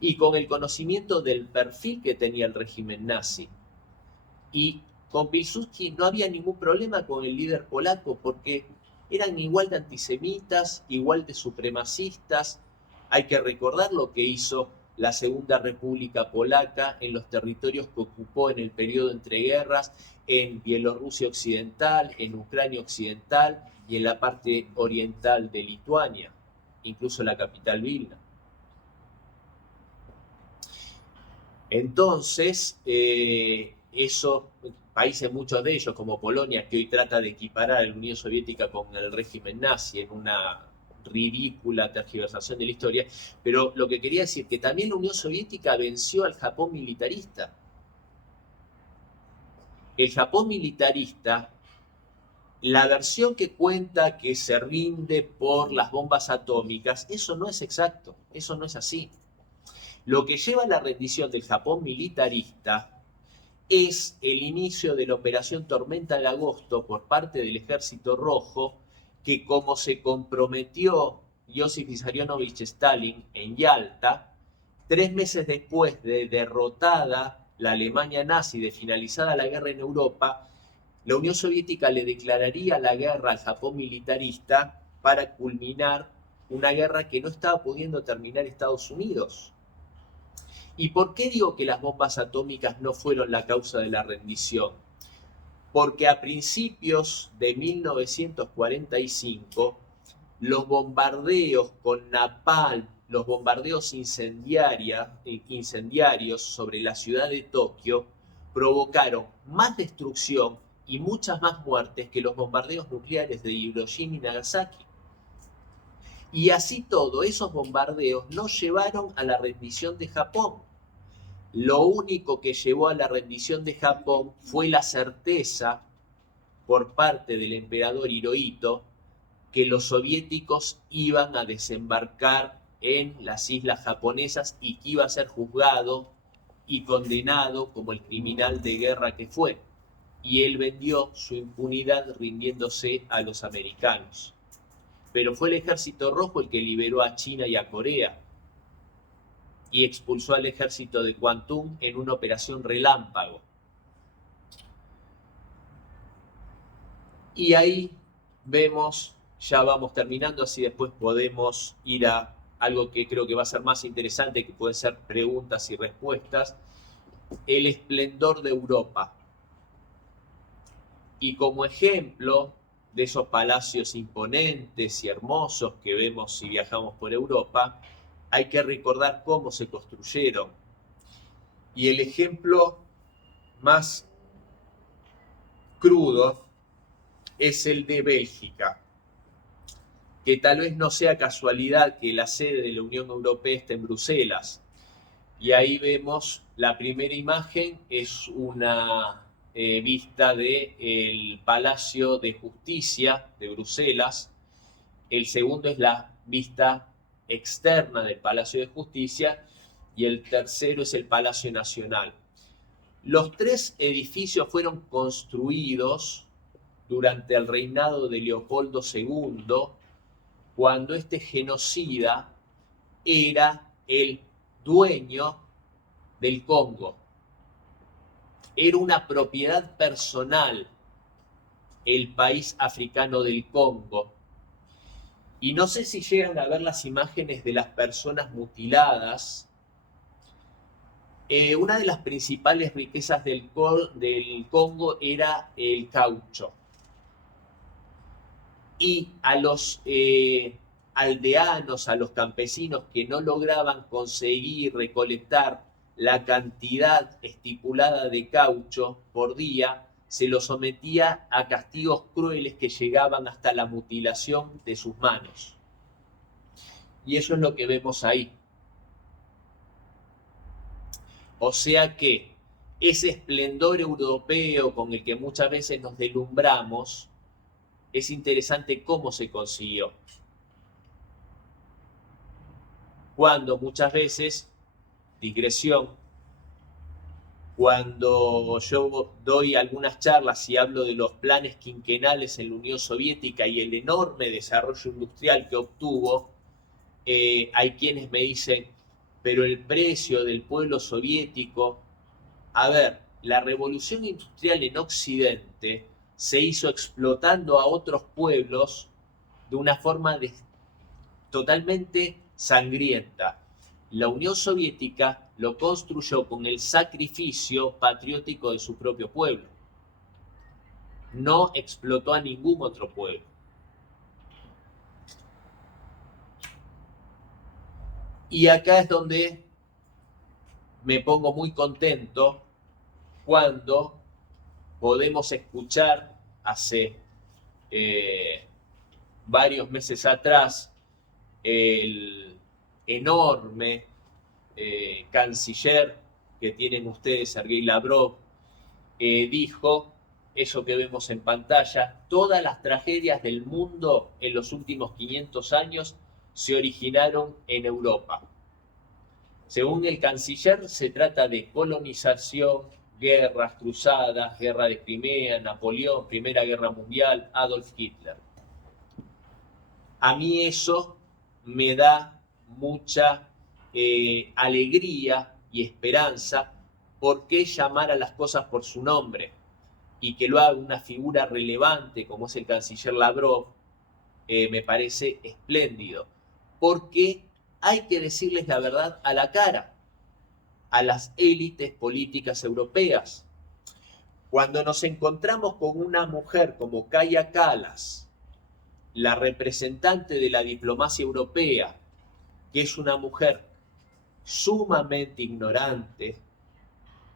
y con el conocimiento del perfil que tenía el régimen nazi. Y con Pilsudski no había ningún problema con el líder polaco, porque eran igual de antisemitas, igual de supremacistas. Hay que recordar lo que hizo la Segunda República Polaca en los territorios que ocupó en el periodo entre guerras, en Bielorrusia Occidental, en Ucrania Occidental y en la parte oriental de Lituania, incluso la capital Vilna. Entonces, esos países, muchos de ellos, como Polonia, que hoy trata de equiparar a la Unión Soviética con el régimen nazi en una ridícula tergiversación de la historia, pero lo que quería decir que también la Unión Soviética venció al Japón militarista. El Japón militarista, la versión que cuenta que se rinde por las bombas atómicas, eso no es exacto, eso no es así. Lo que lleva a la rendición del Japón militarista es el inicio de la Operación Tormenta de Agosto por parte del Ejército Rojo, que como se comprometió Josip Vissarionovich Stalin en Yalta, 3 meses después de derrotada la Alemania nazi, de finalizada la guerra en Europa, la Unión Soviética le declararía la guerra al Japón militarista para culminar una guerra que no estaba pudiendo terminar Estados Unidos. ¿Y por qué digo que las bombas atómicas no fueron la causa de la rendición? Porque a principios de 1945, los bombardeos con napalm, los bombardeos incendiarios sobre la ciudad de Tokio, provocaron más destrucción y muchas más muertes que los bombardeos nucleares de Hiroshima y Nagasaki. Y así todo, esos bombardeos no llevaron a la rendición de Japón. Lo único que llevó a la rendición de Japón fue la certeza por parte del emperador Hirohito que los soviéticos iban a desembarcar en las islas japonesas y que iba a ser juzgado y condenado como el criminal de guerra que fue. Y él vendió su impunidad rindiéndose a los americanos. Pero fue el Ejército Rojo el que liberó a China y a Corea y expulsó al ejército de Kwantung en una operación relámpago. Y ahí vemos, ya vamos terminando, así después podemos ir a algo que creo que va a ser más interesante, que pueden ser preguntas y respuestas, el esplendor de Europa. Y como ejemplo de esos palacios imponentes y hermosos que vemos si viajamos por Europa, hay que recordar cómo se construyeron. Y el ejemplo más crudo es el de Bélgica, que tal vez no sea casualidad que la sede de la Unión Europea esté en Bruselas. Y ahí vemos la primera imagen, es una vista del Palacio de Justicia de Bruselas. El segundo es la vista externa del Palacio de Justicia y el tercero es el Palacio Nacional. Los 3 edificios fueron construidos durante el reinado de Leopoldo II, cuando este genocida era el dueño del Congo. Era una propiedad personal el país africano del Congo. Y no sé si llegan a ver las imágenes de las personas mutiladas. Una de las principales riquezas del Congo era el caucho. Y a los aldeanos, a los campesinos que no lograban conseguir recolectar la cantidad estipulada de caucho por día, se los sometía a castigos crueles que llegaban hasta la mutilación de sus manos. Y eso es lo que vemos ahí. O sea que ese esplendor europeo con el que muchas veces nos deslumbramos, es interesante cómo se consiguió. Cuando muchas veces, digresión, cuando yo doy algunas charlas y hablo de los planes quinquenales en la Unión Soviética y el enorme desarrollo industrial que obtuvo, hay quienes me dicen, pero el precio del pueblo soviético, a ver, la revolución industrial en Occidente se hizo explotando a otros pueblos de una forma totalmente sangrienta. La Unión Soviética lo construyó con el sacrificio patriótico de su propio pueblo. No explotó a ningún otro pueblo. Y acá es donde me pongo muy contento cuando podemos escuchar hace varios meses atrás el enorme canciller que tienen ustedes, Sergei Lavrov, dijo eso que vemos en pantalla: todas las tragedias del mundo en los últimos 500 años se originaron en Europa. Según el canciller, se trata de colonización, guerras, cruzadas, guerra de Crimea, Napoleón, Primera Guerra Mundial, Adolf Hitler. A mí eso me da mucha alegría y esperanza. ¿Por qué llamar a las cosas por su nombre? Y que lo haga una figura relevante como es el canciller Lavrov, me parece espléndido. Porque hay que decirles la verdad a la cara a las élites políticas europeas. Cuando nos encontramos con una mujer como Kaja Kallas, la representante de la diplomacia europea, que es una mujer sumamente ignorante,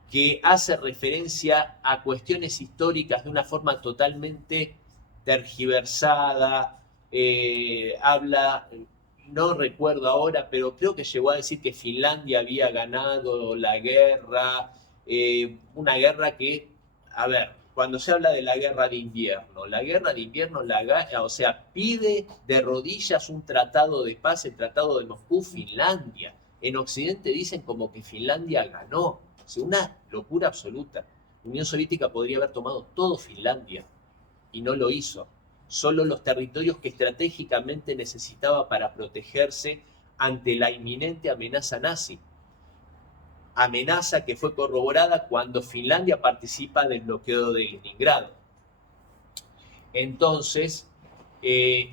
que hace referencia a cuestiones históricas de una forma totalmente tergiversada, habla, no recuerdo ahora, pero creo que llegó a decir que Finlandia había ganado la guerra, una guerra que, a ver, cuando se habla de la guerra de invierno, o sea, pide de rodillas un tratado de paz, el tratado de Moscú, Finlandia. En Occidente dicen como que Finlandia ganó. O sea, una locura absoluta. La Unión Soviética podría haber tomado todo Finlandia y no lo hizo. Solo los territorios que estratégicamente necesitaba para protegerse ante la inminente amenaza nazi. Amenaza que fue corroborada cuando Finlandia participa del bloqueo de Leningrado. Entonces,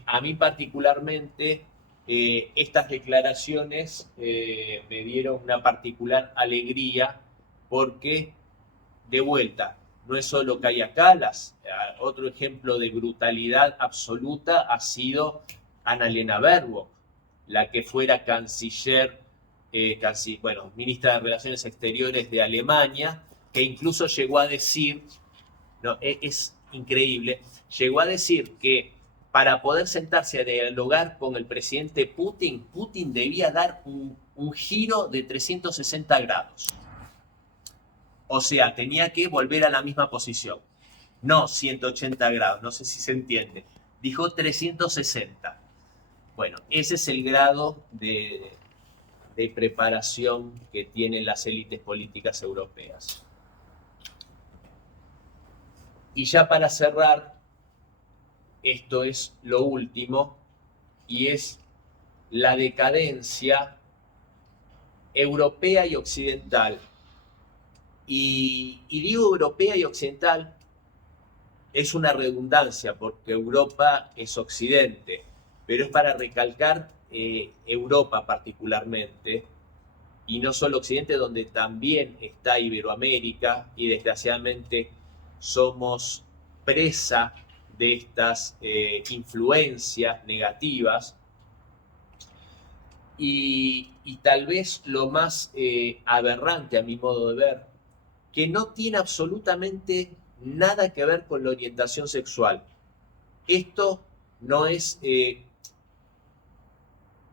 a mí particularmente, estas declaraciones me dieron una particular alegría porque, de vuelta, no es solo Kaja Kallas, otro ejemplo de brutalidad absoluta ha sido Annalena Baerbock, la que fuera canciller, ministra de Relaciones Exteriores de Alemania, que incluso llegó a decir, no, es increíble, llegó a decir que para poder sentarse a dialogar con el presidente Putin, Putin debía dar un giro de 360 grados. O sea, tenía que volver a la misma posición. No 180 grados, no sé si se entiende. Dijo 360. Bueno, ese es el grado de preparación que tienen las élites políticas europeas. Y ya para cerrar, esto es lo último, y es la decadencia europea y occidental. Y digo europea y occidental, es una redundancia, porque Europa es Occidente, pero es para recalcar Europa particularmente, y no solo Occidente, donde también está Iberoamérica, y desgraciadamente somos presa de estas influencias negativas. Y tal vez lo más aberrante a mi modo de ver, que no tiene absolutamente nada que ver con la orientación sexual. Esto no es...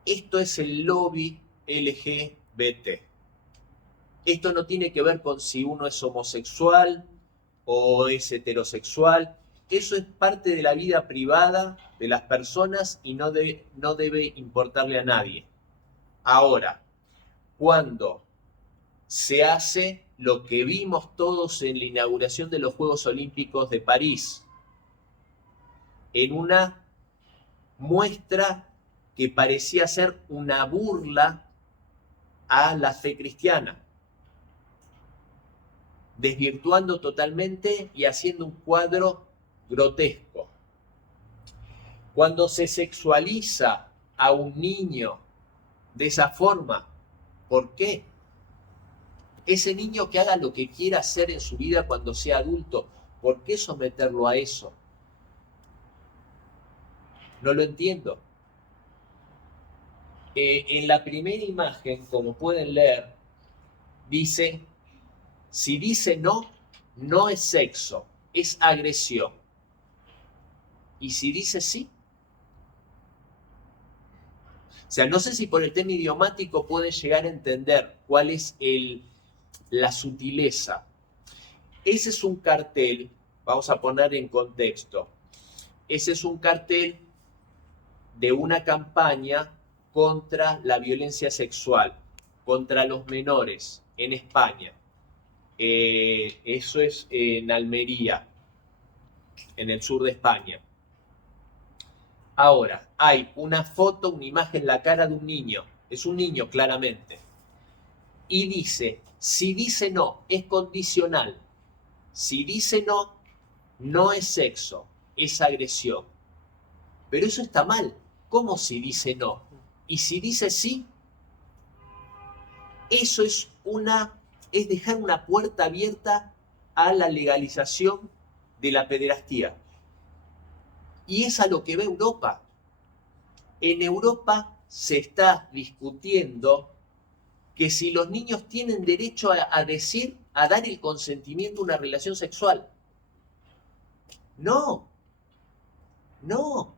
esto es el lobby LGBT. Esto no tiene que ver con si uno es homosexual o es heterosexual. Eso es parte de la vida privada de las personas y no debe importarle a nadie. Ahora, cuando se hace lo que vimos todos en la inauguración de los Juegos Olímpicos de París, en una muestra que parecía ser una burla a la fe cristiana, desvirtuando totalmente y haciendo un cuadro grotesco. Cuando se sexualiza a un niño de esa forma, ¿por qué? Ese niño que haga lo que quiera hacer en su vida cuando sea adulto, ¿por qué someterlo a eso? No lo entiendo. En la primera imagen, como pueden leer, dice, si dice no, no es sexo, es agresión. Y si dice sí. O sea, no sé si por el tema idiomático pueden llegar a entender cuál es la sutileza. Ese es un cartel, vamos a poner en contexto, ese es un cartel de una campaña contra la violencia sexual, contra los menores en España. Eso es en Almería, en el sur de España. Ahora, hay una foto, una imagen, la cara de un niño. Es un niño, claramente. Y dice, si dice no, es condicional. Si dice no, no es sexo, es agresión. Pero eso está mal. ¿Cómo si dice no? Y si dice sí, eso es dejar una puerta abierta a la legalización de la pederastía. Y es a lo que ve Europa. En Europa se está discutiendo que si los niños tienen derecho a dar el consentimiento a una relación sexual. No, no.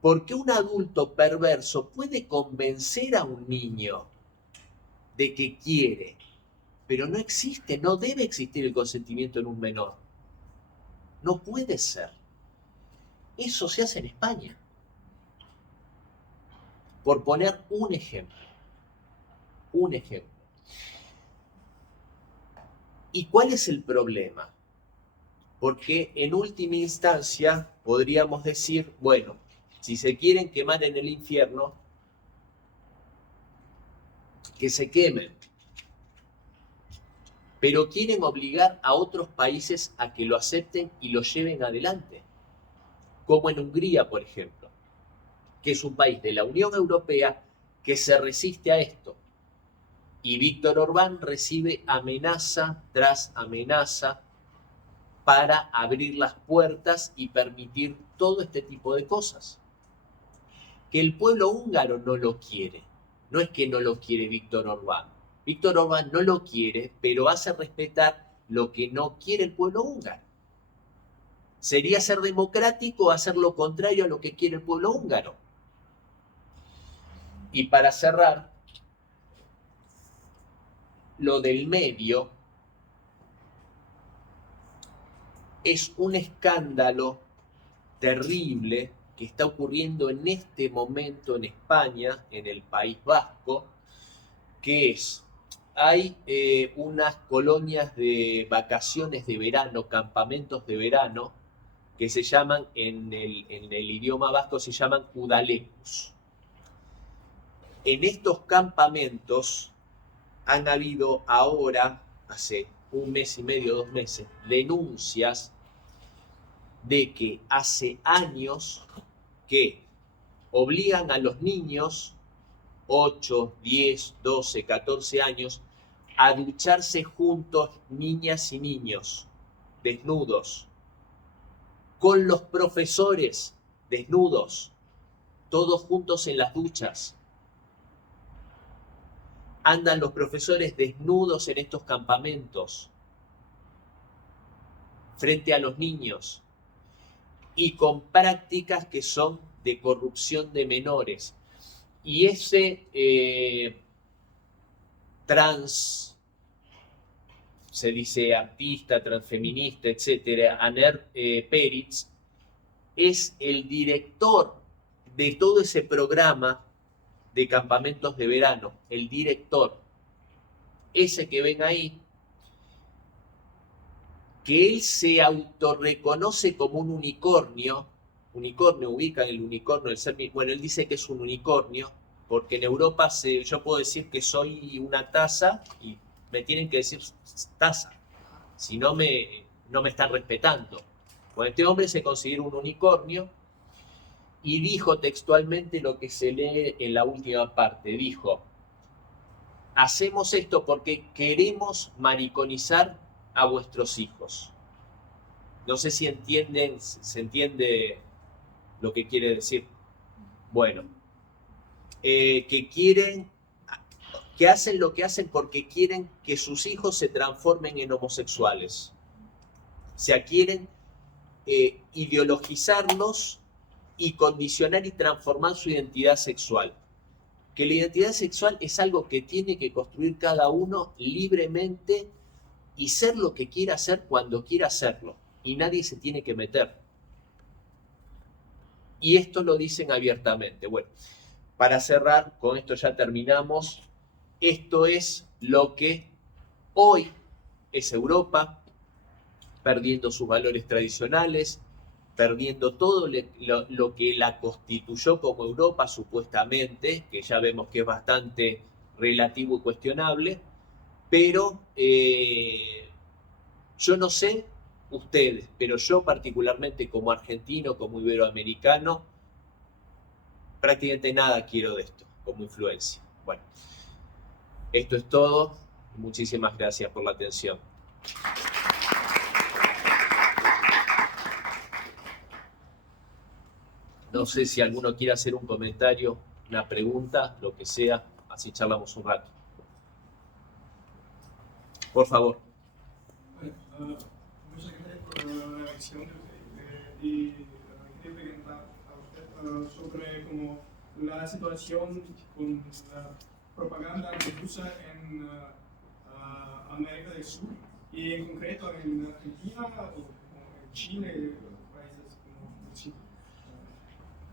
Porque un adulto perverso puede convencer a un niño de que quiere, pero no existe, no debe existir el consentimiento en un menor. No puede ser. Eso se hace en España. Por poner un ejemplo. Un ejemplo. ¿Y cuál es el problema? Porque en última instancia podríamos decir, bueno, si se quieren quemar en el infierno, que se quemen. Pero quieren obligar a otros países a que lo acepten y lo lleven adelante. Como en Hungría, por ejemplo, que es un país de la Unión Europea que se resiste a esto. Y Víctor Orbán recibe amenaza tras amenaza para abrir las puertas y permitir todo este tipo de cosas. Que el pueblo húngaro no lo quiere. No es que no lo quiere Víctor Orbán. Víctor Orbán no lo quiere, pero hace respetar lo que no quiere el pueblo húngaro. Sería ser democrático hacer lo contrario a lo que quiere el pueblo húngaro. Y para cerrar, lo del medio es un escándalo terrible que está ocurriendo en este momento en España, en el País Vasco, que hay unas colonias de vacaciones de verano, campamentos de verano, que se llaman, en el idioma vasco se llaman udalecus. En estos campamentos han habido ahora, hace un mes y medio, 2 meses, denuncias de que hace años que obligan a los niños, 8, 10, 12, 14 años, a ducharse juntos, niñas y niños, desnudos, con los profesores desnudos, todos juntos en las duchas. Andan los profesores desnudos en estos campamentos, frente a los niños, y con prácticas que son de corrupción de menores. Y ese se dice artista, transfeminista, etcétera, Aner Peritz, es el director de todo ese programa de campamentos de verano, el director, ese que ven ahí, que él se autorreconoce como un unicornio, ubican el unicornio, el ser, bueno, él dice que es un unicornio, porque en Europa yo puedo decir que soy una taza y me tienen que decir taza, si no me están respetando. Bueno, este hombre se considera un unicornio y dijo textualmente lo que se lee en la última parte, dijo: hacemos esto porque queremos mariconizar a vuestros hijos. No sé si se entiende lo que quiere decir. Bueno, que hacen lo que hacen porque quieren que sus hijos se transformen en homosexuales. O sea, quieren ideologizarlos y condicionar y transformar su identidad sexual. Que la identidad sexual es algo que tiene que construir cada uno libremente y ser lo que quiera hacer cuando quiera hacerlo. Y nadie se tiene que meter. Y esto lo dicen abiertamente. Bueno, para cerrar, con esto ya terminamos. Esto es lo que hoy es Europa, perdiendo sus valores tradicionales, perdiendo todo lo que la constituyó como Europa supuestamente, que ya vemos que es bastante relativo y cuestionable, pero yo no sé ustedes, pero yo particularmente como argentino, como iberoamericano, prácticamente nada quiero de esto como influencia. Bueno, esto es todo. Muchísimas gracias por la atención. No sé si alguno quiere hacer un comentario, una pregunta, lo que sea, así charlamos un rato. Por favor. Bueno, muchas gracias por la lección y quería preguntar a usted sobre como la situación con la propaganda antirrusa en América del Sur y en concreto en Argentina o en Chile, países como Chile.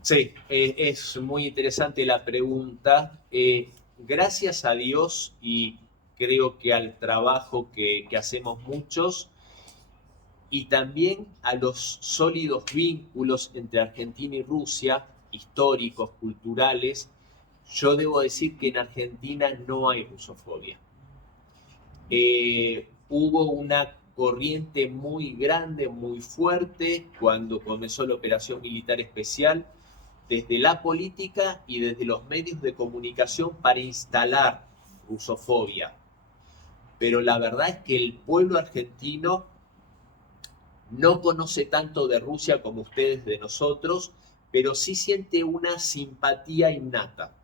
Sí, es muy interesante la pregunta. Gracias a Dios y creo que al trabajo que hacemos muchos y también a los sólidos vínculos entre Argentina y Rusia, históricos, culturales, yo debo decir que en Argentina no hay rusofobia. Hubo una corriente muy grande, muy fuerte, cuando comenzó la operación militar especial, desde la política y desde los medios de comunicación para instalar rusofobia. Pero la verdad es que el pueblo argentino no conoce tanto de Rusia como ustedes de nosotros, pero sí siente una simpatía innata.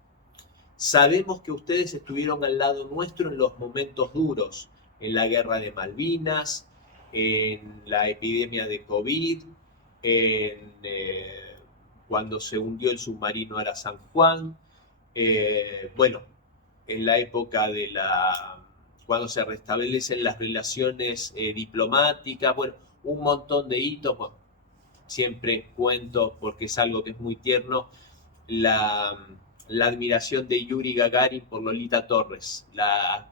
Sabemos que ustedes estuvieron al lado nuestro en los momentos duros, en la guerra de Malvinas, en la epidemia de COVID, cuando se hundió el submarino Ara San Juan, bueno, en la época de cuando se restablecen las relaciones diplomáticas, bueno, un montón de hitos. Bueno, siempre cuento, porque es algo que es muy tierno, la admiración de Yuri Gagarin por Lolita Torres, la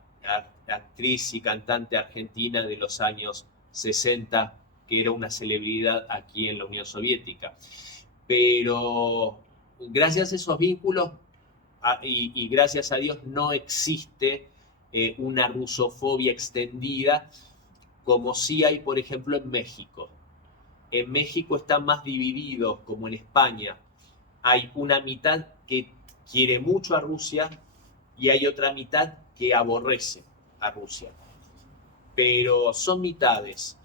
actriz y cantante argentina de los años 60, que era una celebridad aquí en la Unión Soviética. Pero gracias a esos vínculos y gracias a Dios no existe una rusofobia extendida como sí hay, por ejemplo, en México. En México están más divididos, como en España. Hay una mitad que quiere mucho a Rusia y hay otra mitad que aborrece a Rusia. Pero son mitades.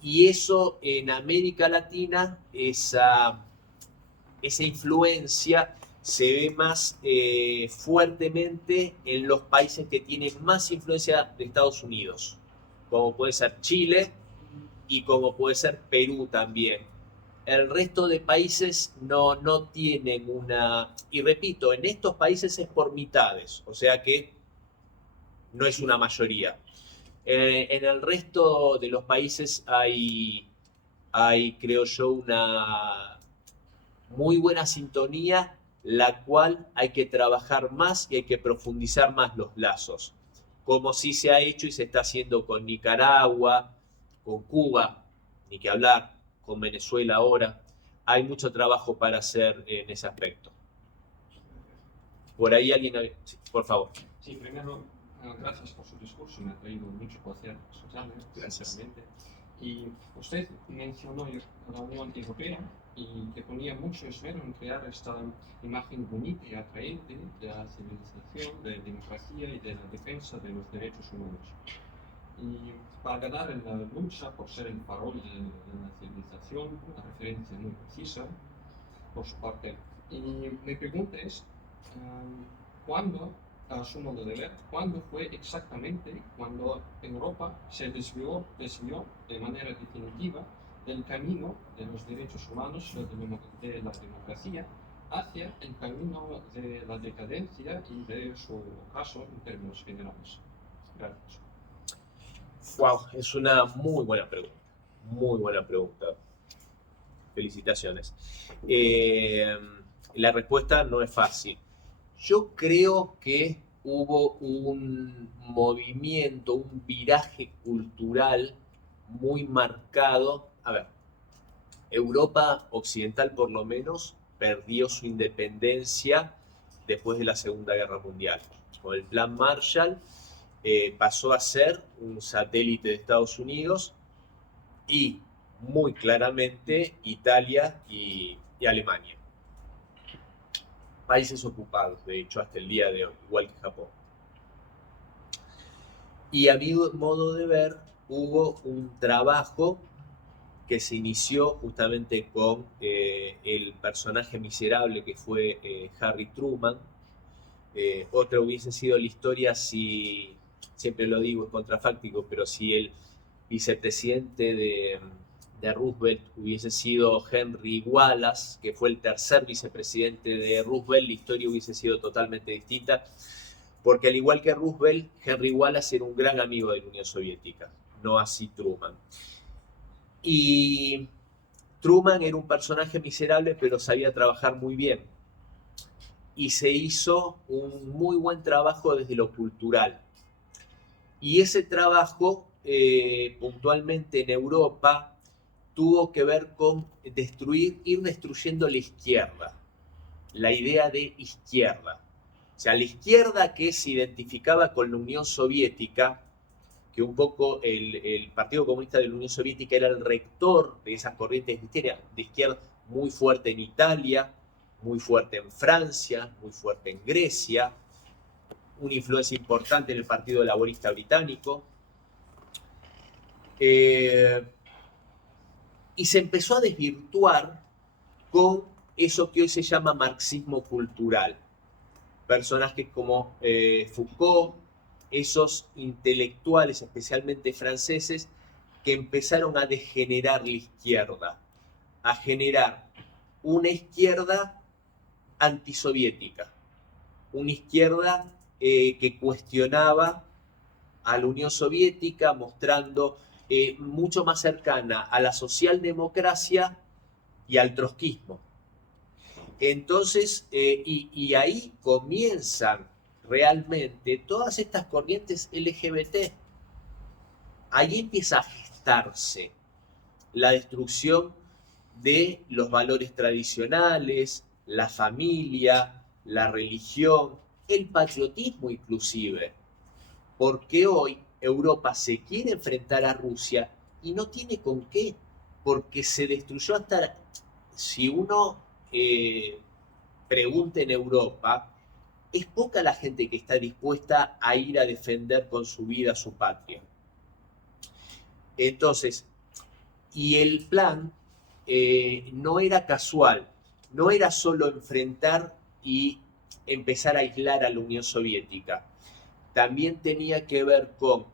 Y eso en América Latina, esa influencia se ve más fuertemente en los países que tienen más influencia de Estados Unidos, como puede ser Chile y como puede ser Perú también. El resto de países no tienen una... Y repito, en estos países es por mitades, o sea que no es una mayoría. En el resto de los países hay, creo yo, una muy buena sintonía, la cual hay que trabajar más y hay que profundizar más los lazos, como sí se ha hecho y se está haciendo con Nicaragua, con Cuba, ni que hablar, con Venezuela ahora. Hay mucho trabajo para hacer en ese aspecto. Por ahí alguien... Sí, por favor. Sí, primero, gracias por su discurso, me ha traído mucho placer escucharle, sinceramente. Y usted mencionó la Unión Europea y que ponía mucho esmero en crear esta imagen bonita y atraente de la civilización, de la democracia y de la defensa de los derechos humanos. Y para ganar en la lucha por ser el farol de la civilización, una referencia muy precisa por su parte. Y mi pregunta es, ¿cuándo, a su modo de ver, cuándo fue exactamente cuando Europa se desvió de manera definitiva del camino de los derechos humanos, de la democracia, hacia el camino de la decadencia y de su caso en términos generales? Gracias. Wow, es una muy buena pregunta. Muy buena pregunta. Felicitaciones. La respuesta no es fácil. Yo creo que hubo un movimiento, un viraje cultural muy marcado. A ver, Europa occidental por lo menos perdió su independencia después de la Segunda Guerra Mundial. Con el Plan Marshall pasó a ser un satélite de Estados Unidos y muy claramente Italia y Alemania. Países ocupados, de hecho, hasta el día de hoy, igual que Japón. Y a mi modo de ver, hubo un trabajo que se inició justamente con el personaje miserable que fue Harry Truman. Otra hubiese sido la historia si, siempre lo digo, es contrafáctico, pero si el vicepresidente de Roosevelt hubiese sido Henry Wallace, que fue el tercer vicepresidente de Roosevelt, la historia hubiese sido totalmente distinta, porque al igual que Roosevelt, Henry Wallace era un gran amigo de la Unión Soviética, no así Truman. Y Truman era un personaje miserable, pero sabía trabajar muy bien. Y se hizo un muy buen trabajo desde lo cultural. Y ese trabajo, puntualmente en Europa, tuvo que ver con ir destruyendo la izquierda, la idea de izquierda. O sea, la izquierda que se identificaba con la Unión Soviética, que un poco el Partido Comunista de la Unión Soviética era el rector de esas corrientes de izquierda muy fuerte en Italia, muy fuerte en Francia, muy fuerte en Grecia, una influencia importante en el Partido Laborista Británico. Y se empezó a desvirtuar con eso que hoy se llama marxismo cultural. Personajes como Foucault, esos intelectuales, especialmente franceses, que empezaron a degenerar la izquierda, a generar una izquierda antisoviética, una izquierda que cuestionaba a la Unión Soviética, mostrando mucho más cercana a la socialdemocracia y al trotskismo. Entonces, y ahí comienzan realmente todas estas corrientes LGBT. Ahí empieza a gestarse la destrucción de los valores tradicionales, la familia, la religión, el patriotismo inclusive. Porque hoy Europa se quiere enfrentar a Rusia y no tiene con qué, porque se destruyó hasta... Si uno pregunta en Europa, es poca la gente que está dispuesta a ir a defender con su vida su patria. Entonces, y el plan no era casual, no era solo enfrentar y empezar a aislar a la Unión Soviética. También tenía que ver con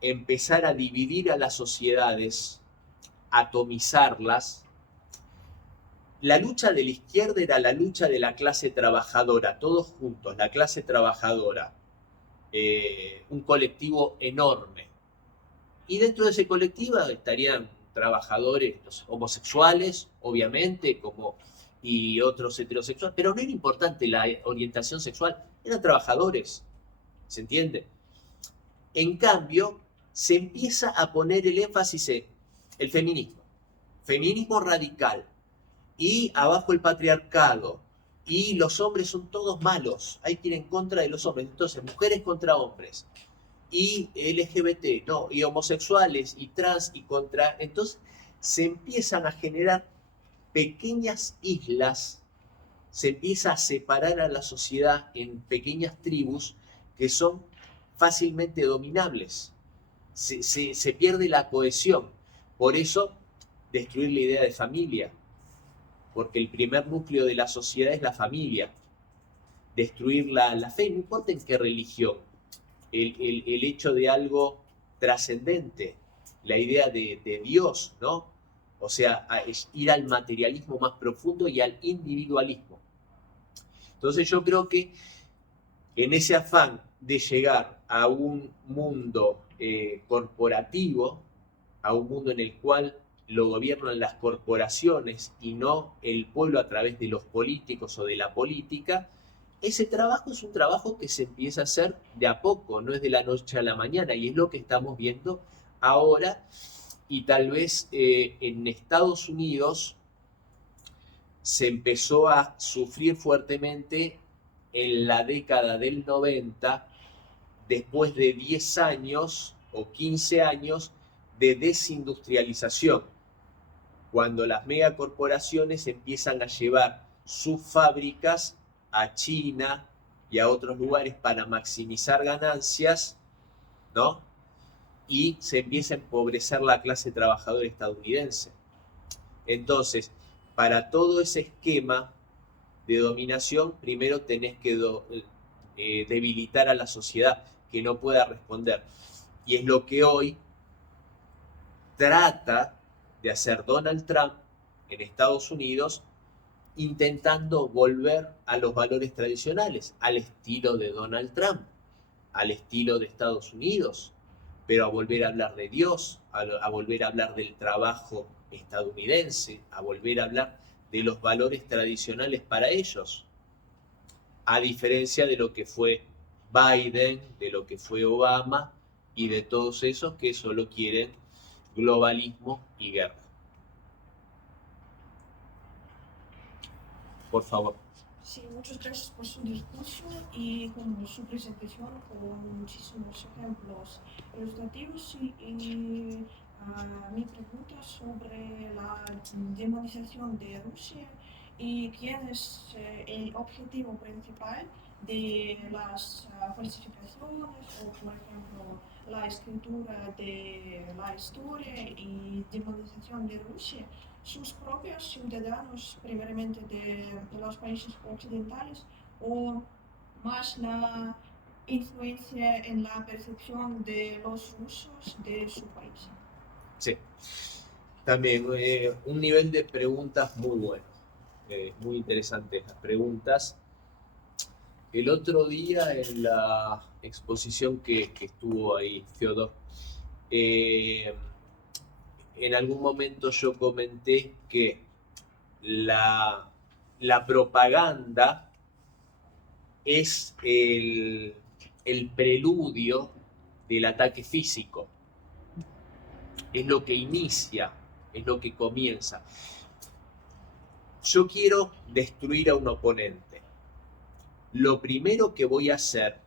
empezar a dividir a las sociedades, atomizarlas. La lucha de la izquierda era la lucha de la clase trabajadora, todos juntos, la clase trabajadora, un colectivo enorme. Y dentro de ese colectivo estarían trabajadores homosexuales, obviamente, y otros heterosexuales, pero no era importante la orientación sexual, eran trabajadores, ¿se entiende? En cambio, se empieza a poner el énfasis en el feminismo radical, y abajo el patriarcado, y los hombres son todos malos, hay que ir en contra de los hombres, entonces mujeres contra hombres, y LGBT, no, y homosexuales, y trans, y contra, entonces se empiezan a generar pequeñas islas, se empieza a separar a la sociedad en pequeñas tribus que son fácilmente dominables, se pierde la cohesión, por eso destruir la idea de familia, porque el primer núcleo de la sociedad es la familia. Destruir la fe, no importa en qué religión, el hecho de algo trascendente, la idea de Dios, ¿no? O sea, es ir al materialismo más profundo y al individualismo. Entonces yo creo que en ese afán de llegar a un mundo corporativo, a un mundo en el cual lo gobiernan las corporaciones y no el pueblo a través de los políticos o de la política, ese trabajo es un trabajo que se empieza a hacer de a poco, no es de la noche a la mañana, y es lo que estamos viendo ahora, y tal vez en Estados Unidos se empezó a sufrir fuertemente en la década del 90, después de 10 años o 15 años de desindustrialización, cuando las megacorporaciones empiezan a llevar sus fábricas a China y a otros lugares para maximizar ganancias, ¿no? Y se empieza a empobrecer la clase trabajadora estadounidense. Entonces, para todo ese esquema de dominación, primero tenés que debilitar a la sociedad, que no pueda responder. Y es lo que hoy trata de hacer Donald Trump en Estados Unidos, intentando volver a los valores tradicionales, al estilo de Donald Trump, al estilo de Estados Unidos, pero a volver a hablar de Dios, a volver a hablar del trabajo estadounidense, a volver a hablar de los valores tradicionales para ellos, a diferencia de lo que fue Biden, de lo que fue Obama y de todos esos que solo quieren globalismo y guerra. Por favor. Sí, muchas gracias por su discurso y con su presentación con muchísimos ejemplos ilustrativos y mi pregunta sobre la demonización de Rusia y quién es el objetivo principal de las falsificaciones o, por ejemplo, la escritura de la historia y demonización de Rusia. Sus propios ciudadanos, primeramente de los países occidentales, o más la influencia en la percepción de los rusos de su país. Sí, también un nivel de preguntas muy bueno, muy interesantes las preguntas. El otro día en la exposición que estuvo ahí Fyodor, en algún momento yo comenté que la propaganda es el preludio del ataque físico. Es lo que inicia, es lo que comienza. Yo quiero destruir a un oponente. Lo primero que voy a hacer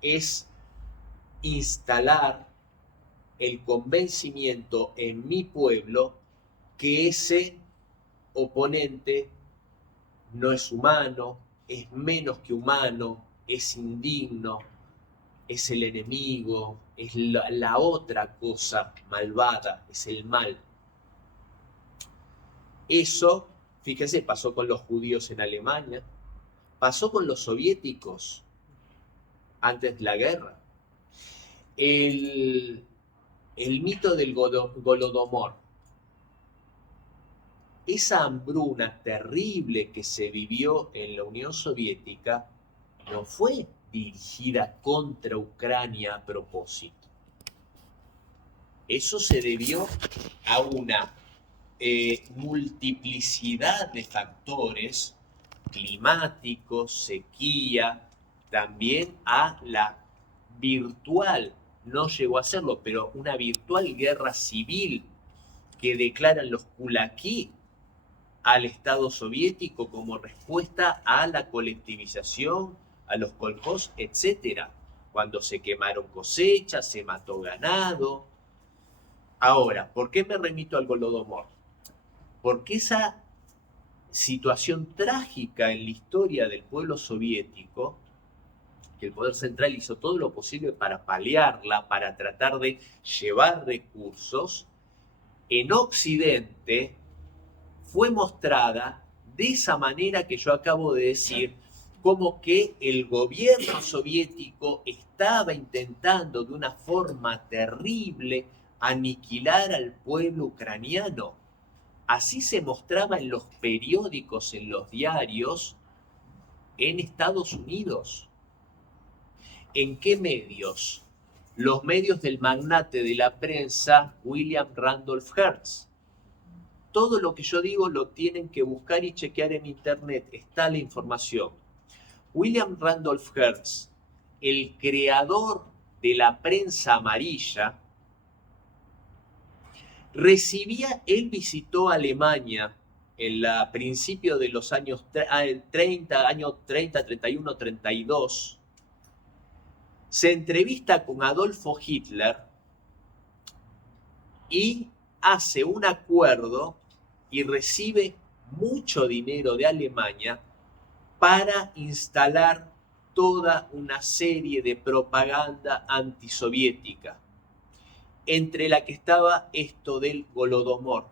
es instalar el convencimiento en mi pueblo que ese oponente no es humano, es menos que humano, es indigno, es el enemigo, es la otra cosa malvada, es el mal. Eso, fíjense, pasó con los judíos en Alemania, pasó con los soviéticos antes de la guerra. El mito del Golodomor, esa hambruna terrible que se vivió en la Unión Soviética, no fue dirigida contra Ucrania a propósito. Eso se debió a una multiplicidad de factores climáticos, sequía, también a la virtual, no llegó a serlo, pero una virtual guerra civil que declaran los kulaki al Estado soviético como respuesta a la colectivización, a los kolkhoz, etc. Cuando se quemaron cosechas, se mató ganado. Ahora, ¿por qué me remito al Golodomor? Porque esa situación trágica en la historia del pueblo soviético, que el poder central hizo todo lo posible para paliarla, para tratar de llevar recursos, en Occidente fue mostrada de esa manera que yo acabo de decir, como que el gobierno soviético estaba intentando de una forma terrible aniquilar al pueblo ucraniano. Así se mostraba en los periódicos, en los diarios, en Estados Unidos. ¿En qué medios? Los medios del magnate de la prensa, William Randolph Hearst. Todo lo que yo digo lo tienen que buscar y chequear en internet, está la información. William Randolph Hearst, el creador de la prensa amarilla, él visitó Alemania en la principio de los años 30, 31, 32, se entrevista con Adolfo Hitler y hace un acuerdo y recibe mucho dinero de Alemania para instalar toda una serie de propaganda antisoviética, entre la que estaba esto del Holodomor.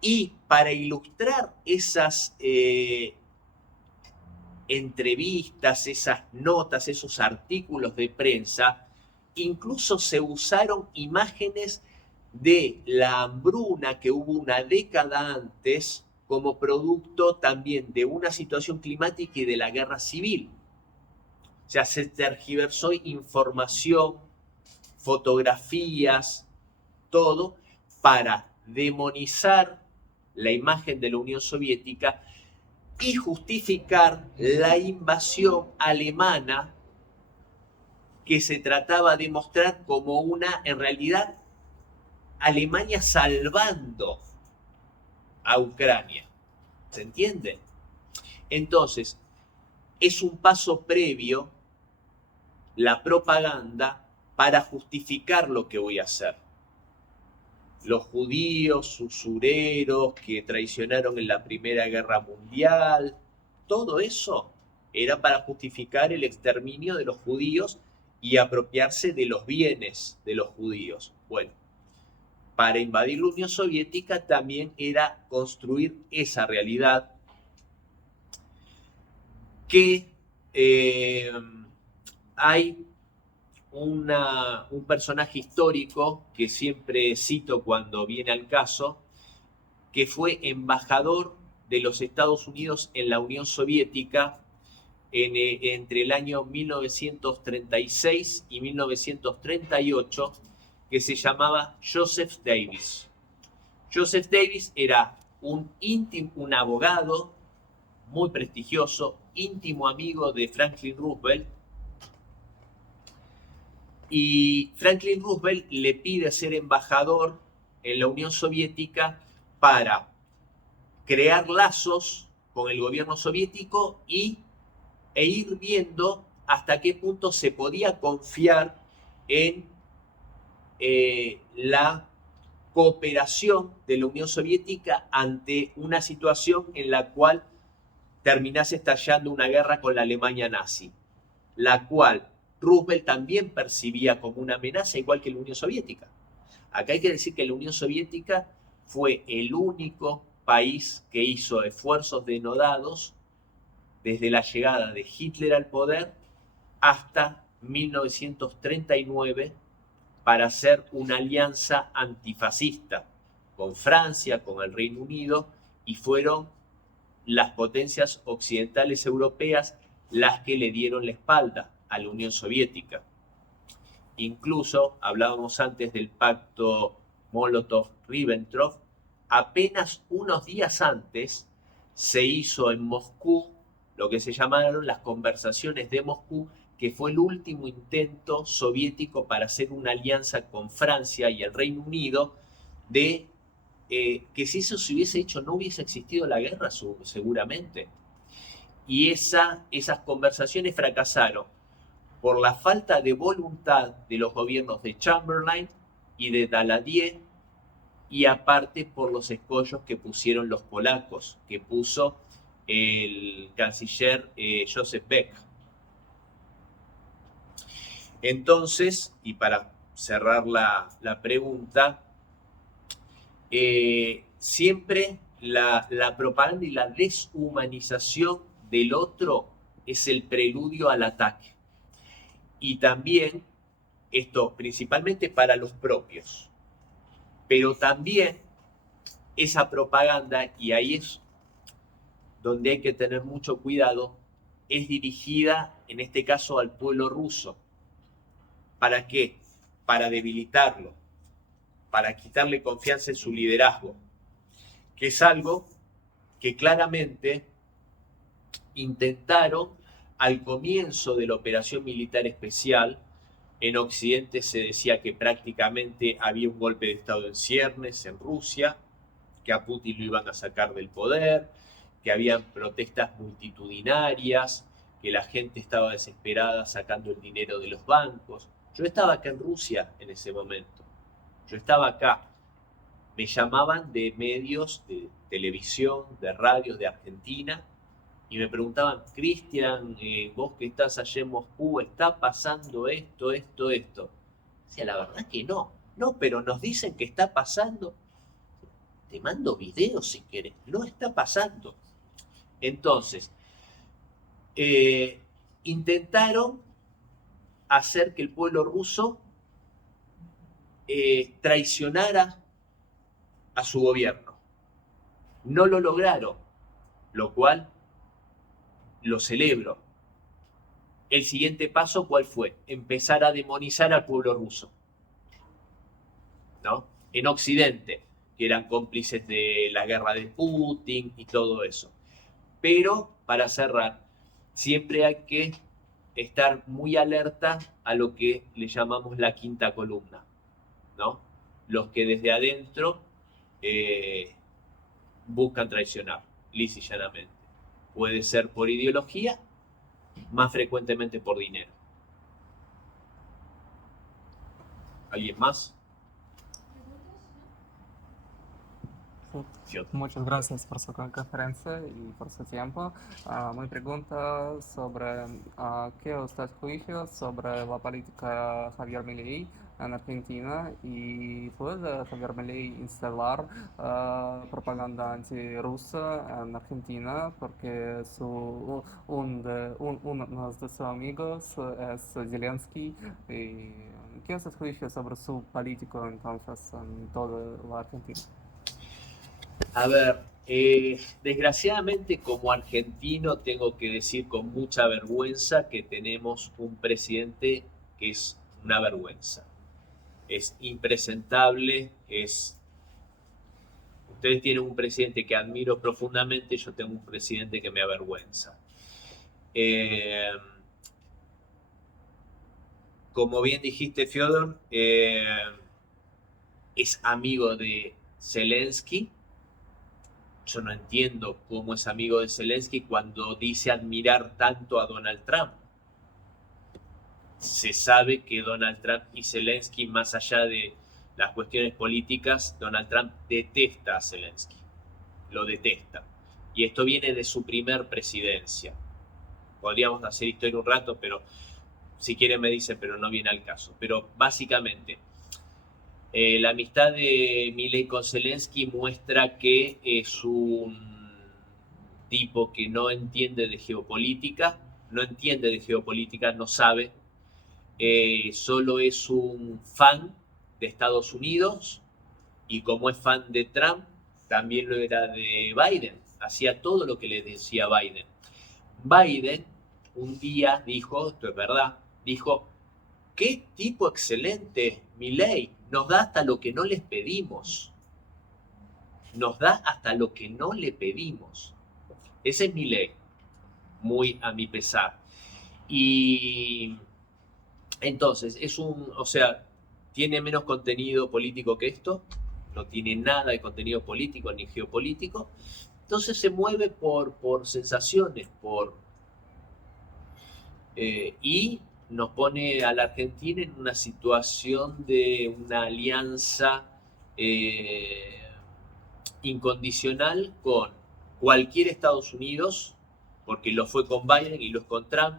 Y para ilustrar esas entrevistas, esas notas, esos artículos de prensa, incluso se usaron imágenes de la hambruna que hubo una década antes como producto también de una situación climática y de la guerra civil. O sea, se tergiversó información, fotografías, todo para demonizar la imagen de la Unión Soviética y justificar la invasión alemana que se trataba de mostrar como una, en realidad, Alemania salvando a Ucrania. ¿Se entiende? Entonces, es un paso previo la propaganda para justificar lo que voy a hacer. Los judíos, usureros que traicionaron en la Primera Guerra Mundial, todo eso era para justificar el exterminio de los judíos y apropiarse de los bienes de los judíos. Bueno, para invadir la Unión Soviética también era construir esa realidad que hay un personaje histórico que siempre cito cuando viene al caso, que fue embajador de los Estados Unidos en la Unión Soviética entre el año 1936 y 1938, que se llamaba Joseph Davis. Joseph Davis era un abogado muy prestigioso, íntimo amigo de Franklin Roosevelt, y Franklin Roosevelt le pide ser embajador en la Unión Soviética para crear lazos con el gobierno soviético e ir viendo hasta qué punto se podía confiar en la cooperación de la Unión Soviética ante una situación en la cual terminase estallando una guerra con la Alemania nazi, la cual Roosevelt también percibía como una amenaza, igual que la Unión Soviética. Acá hay que decir que la Unión Soviética fue el único país que hizo esfuerzos denodados desde la llegada de Hitler al poder hasta 1939 para hacer una alianza antifascista con Francia, con el Reino Unido, y fueron las potencias occidentales europeas las que le dieron la espalda a la Unión Soviética. Incluso, hablábamos antes del pacto Molotov-Ribbentrop, apenas unos días antes se hizo en Moscú lo que se llamaron las conversaciones de Moscú, que fue el último intento soviético para hacer una alianza con Francia y el Reino Unido, de que si eso se hubiese hecho no hubiese existido la guerra seguramente. Y esas conversaciones fracasaron por la falta de voluntad de los gobiernos de Chamberlain y de Daladier, y aparte por los escollos que pusieron los polacos, que puso el canciller Joseph Beck. Entonces, y para cerrar la pregunta, siempre la propaganda y la deshumanización del otro es el preludio al ataque. Y también, esto principalmente para los propios, pero también esa propaganda, y ahí es donde hay que tener mucho cuidado, es dirigida en este caso al pueblo ruso. ¿Para qué? Para debilitarlo, para quitarle confianza en su liderazgo, que es algo que claramente intentaron, al comienzo de la operación militar especial, en Occidente se decía que prácticamente había un golpe de Estado en ciernes en Rusia, que a Putin lo iban a sacar del poder, que habían protestas multitudinarias, que la gente estaba desesperada sacando el dinero de los bancos. Yo estaba acá en Rusia en ese momento. Yo estaba acá. Me llamaban de medios de televisión, de radios de Argentina, y me preguntaban, Cristian, vos que estás allá en Moscú, ¿está pasando esto? Decía, la verdad que no. No, pero nos dicen que está pasando. Te mando videos si querés. No está pasando. Entonces, intentaron hacer que el pueblo ruso traicionara a su gobierno. No lo lograron, lo cual lo celebro. El siguiente paso, ¿cuál fue? Empezar a demonizar al pueblo ruso, ¿no? En Occidente, que eran cómplices de la guerra de Putin y todo eso. Pero, para cerrar, siempre hay que estar muy alerta a lo que le llamamos la quinta columna, ¿no? Los que desde adentro buscan traicionar, lisa y llanamente. Puede ser por ideología, más frecuentemente por dinero. ¿Alguien más? Sí. Muchas gracias por su conferencia y por su tiempo. Mi pregunta sobre qué usted juicio sobre la política de Javier Milei en Argentina y puede Javier Milei instalar propaganda antirrusa en Argentina porque uno de sus amigos es Zelensky. Y, ¿qué es su juicio sobre su político entonces en toda la Argentina? A ver, desgraciadamente como argentino tengo que decir con mucha vergüenza que tenemos un presidente que es una vergüenza. Es impresentable, Ustedes tienen un presidente que admiro profundamente, yo tengo un presidente que me avergüenza. Como bien dijiste, Fyodor, es amigo de Zelensky. Yo no entiendo cómo es amigo de Zelensky cuando dice admirar tanto a Donald Trump. Se sabe que Donald Trump y Zelensky, más allá de las cuestiones políticas, Donald Trump detesta a Zelensky. Lo detesta. Y esto viene de su primer presidencia. Podríamos hacer historia un rato, pero si quieren me dicen, pero no viene al caso. Pero básicamente, la amistad de Milei con Zelensky muestra que es un tipo que no entiende de geopolítica, no sabe, solo es un fan de Estados Unidos y como es fan de Trump, también lo era de Biden, hacía todo lo que le decía Biden. Biden un día dijo, esto es verdad, dijo, qué tipo excelente, Milei, nos da hasta lo que no les pedimos. Nos da hasta lo que no le pedimos. Ese es Milei, muy a mi pesar. Y entonces, tiene menos contenido político que esto, no tiene nada de contenido político ni geopolítico, entonces se mueve por sensaciones, y nos pone a la Argentina en una situación de una alianza incondicional con cualquier Estados Unidos, porque lo fue con Biden y lo es con Trump.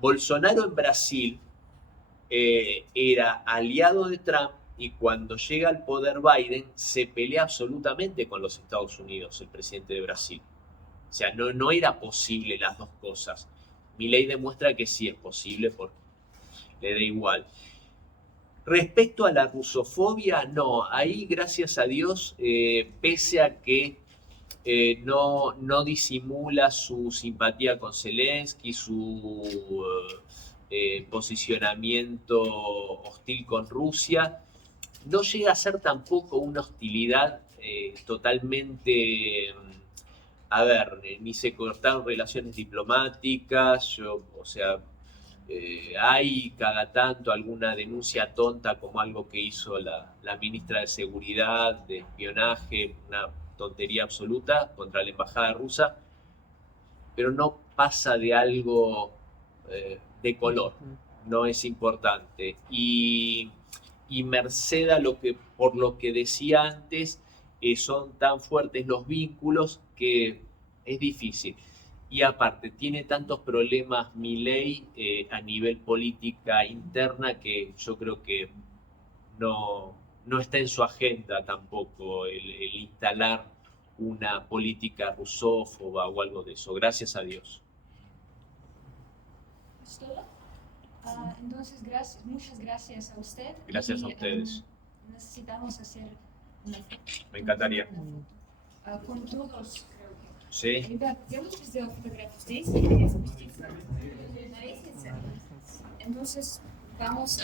Bolsonaro en Brasil era aliado de Trump y cuando llega al poder Biden se pelea absolutamente con los Estados Unidos, el presidente de Brasil. O sea, no era posible las dos cosas. Milei demuestra que sí es posible porque le da igual. Respecto a la rusofobia, no. Ahí, gracias a Dios, pese a que no disimula su simpatía con Zelensky, su posicionamiento hostil con Rusia, no llega a ser tampoco una hostilidad totalmente a ver, ni se cortaron relaciones diplomáticas, hay cada tanto alguna denuncia tonta como algo que hizo la ministra de Seguridad, de espionaje, una tontería absoluta contra la embajada rusa, pero no pasa de algo de color, no es importante. Y merced a por lo que decía antes, son tan fuertes los vínculos que es difícil. Y aparte, tiene tantos problemas Milei a nivel política interna que yo creo que no está en su agenda tampoco el instalar una política rusófoba o algo de eso, gracias a Dios. ¿Es todo? Entonces, muchas gracias a usted. Gracias a ustedes. Necesitamos hacer una foto. Me encantaría. Con todos, creo que. Sí. Ребят, девушка сделала фотографию здесь, и я спуститься на лестнице. Entonces, vamos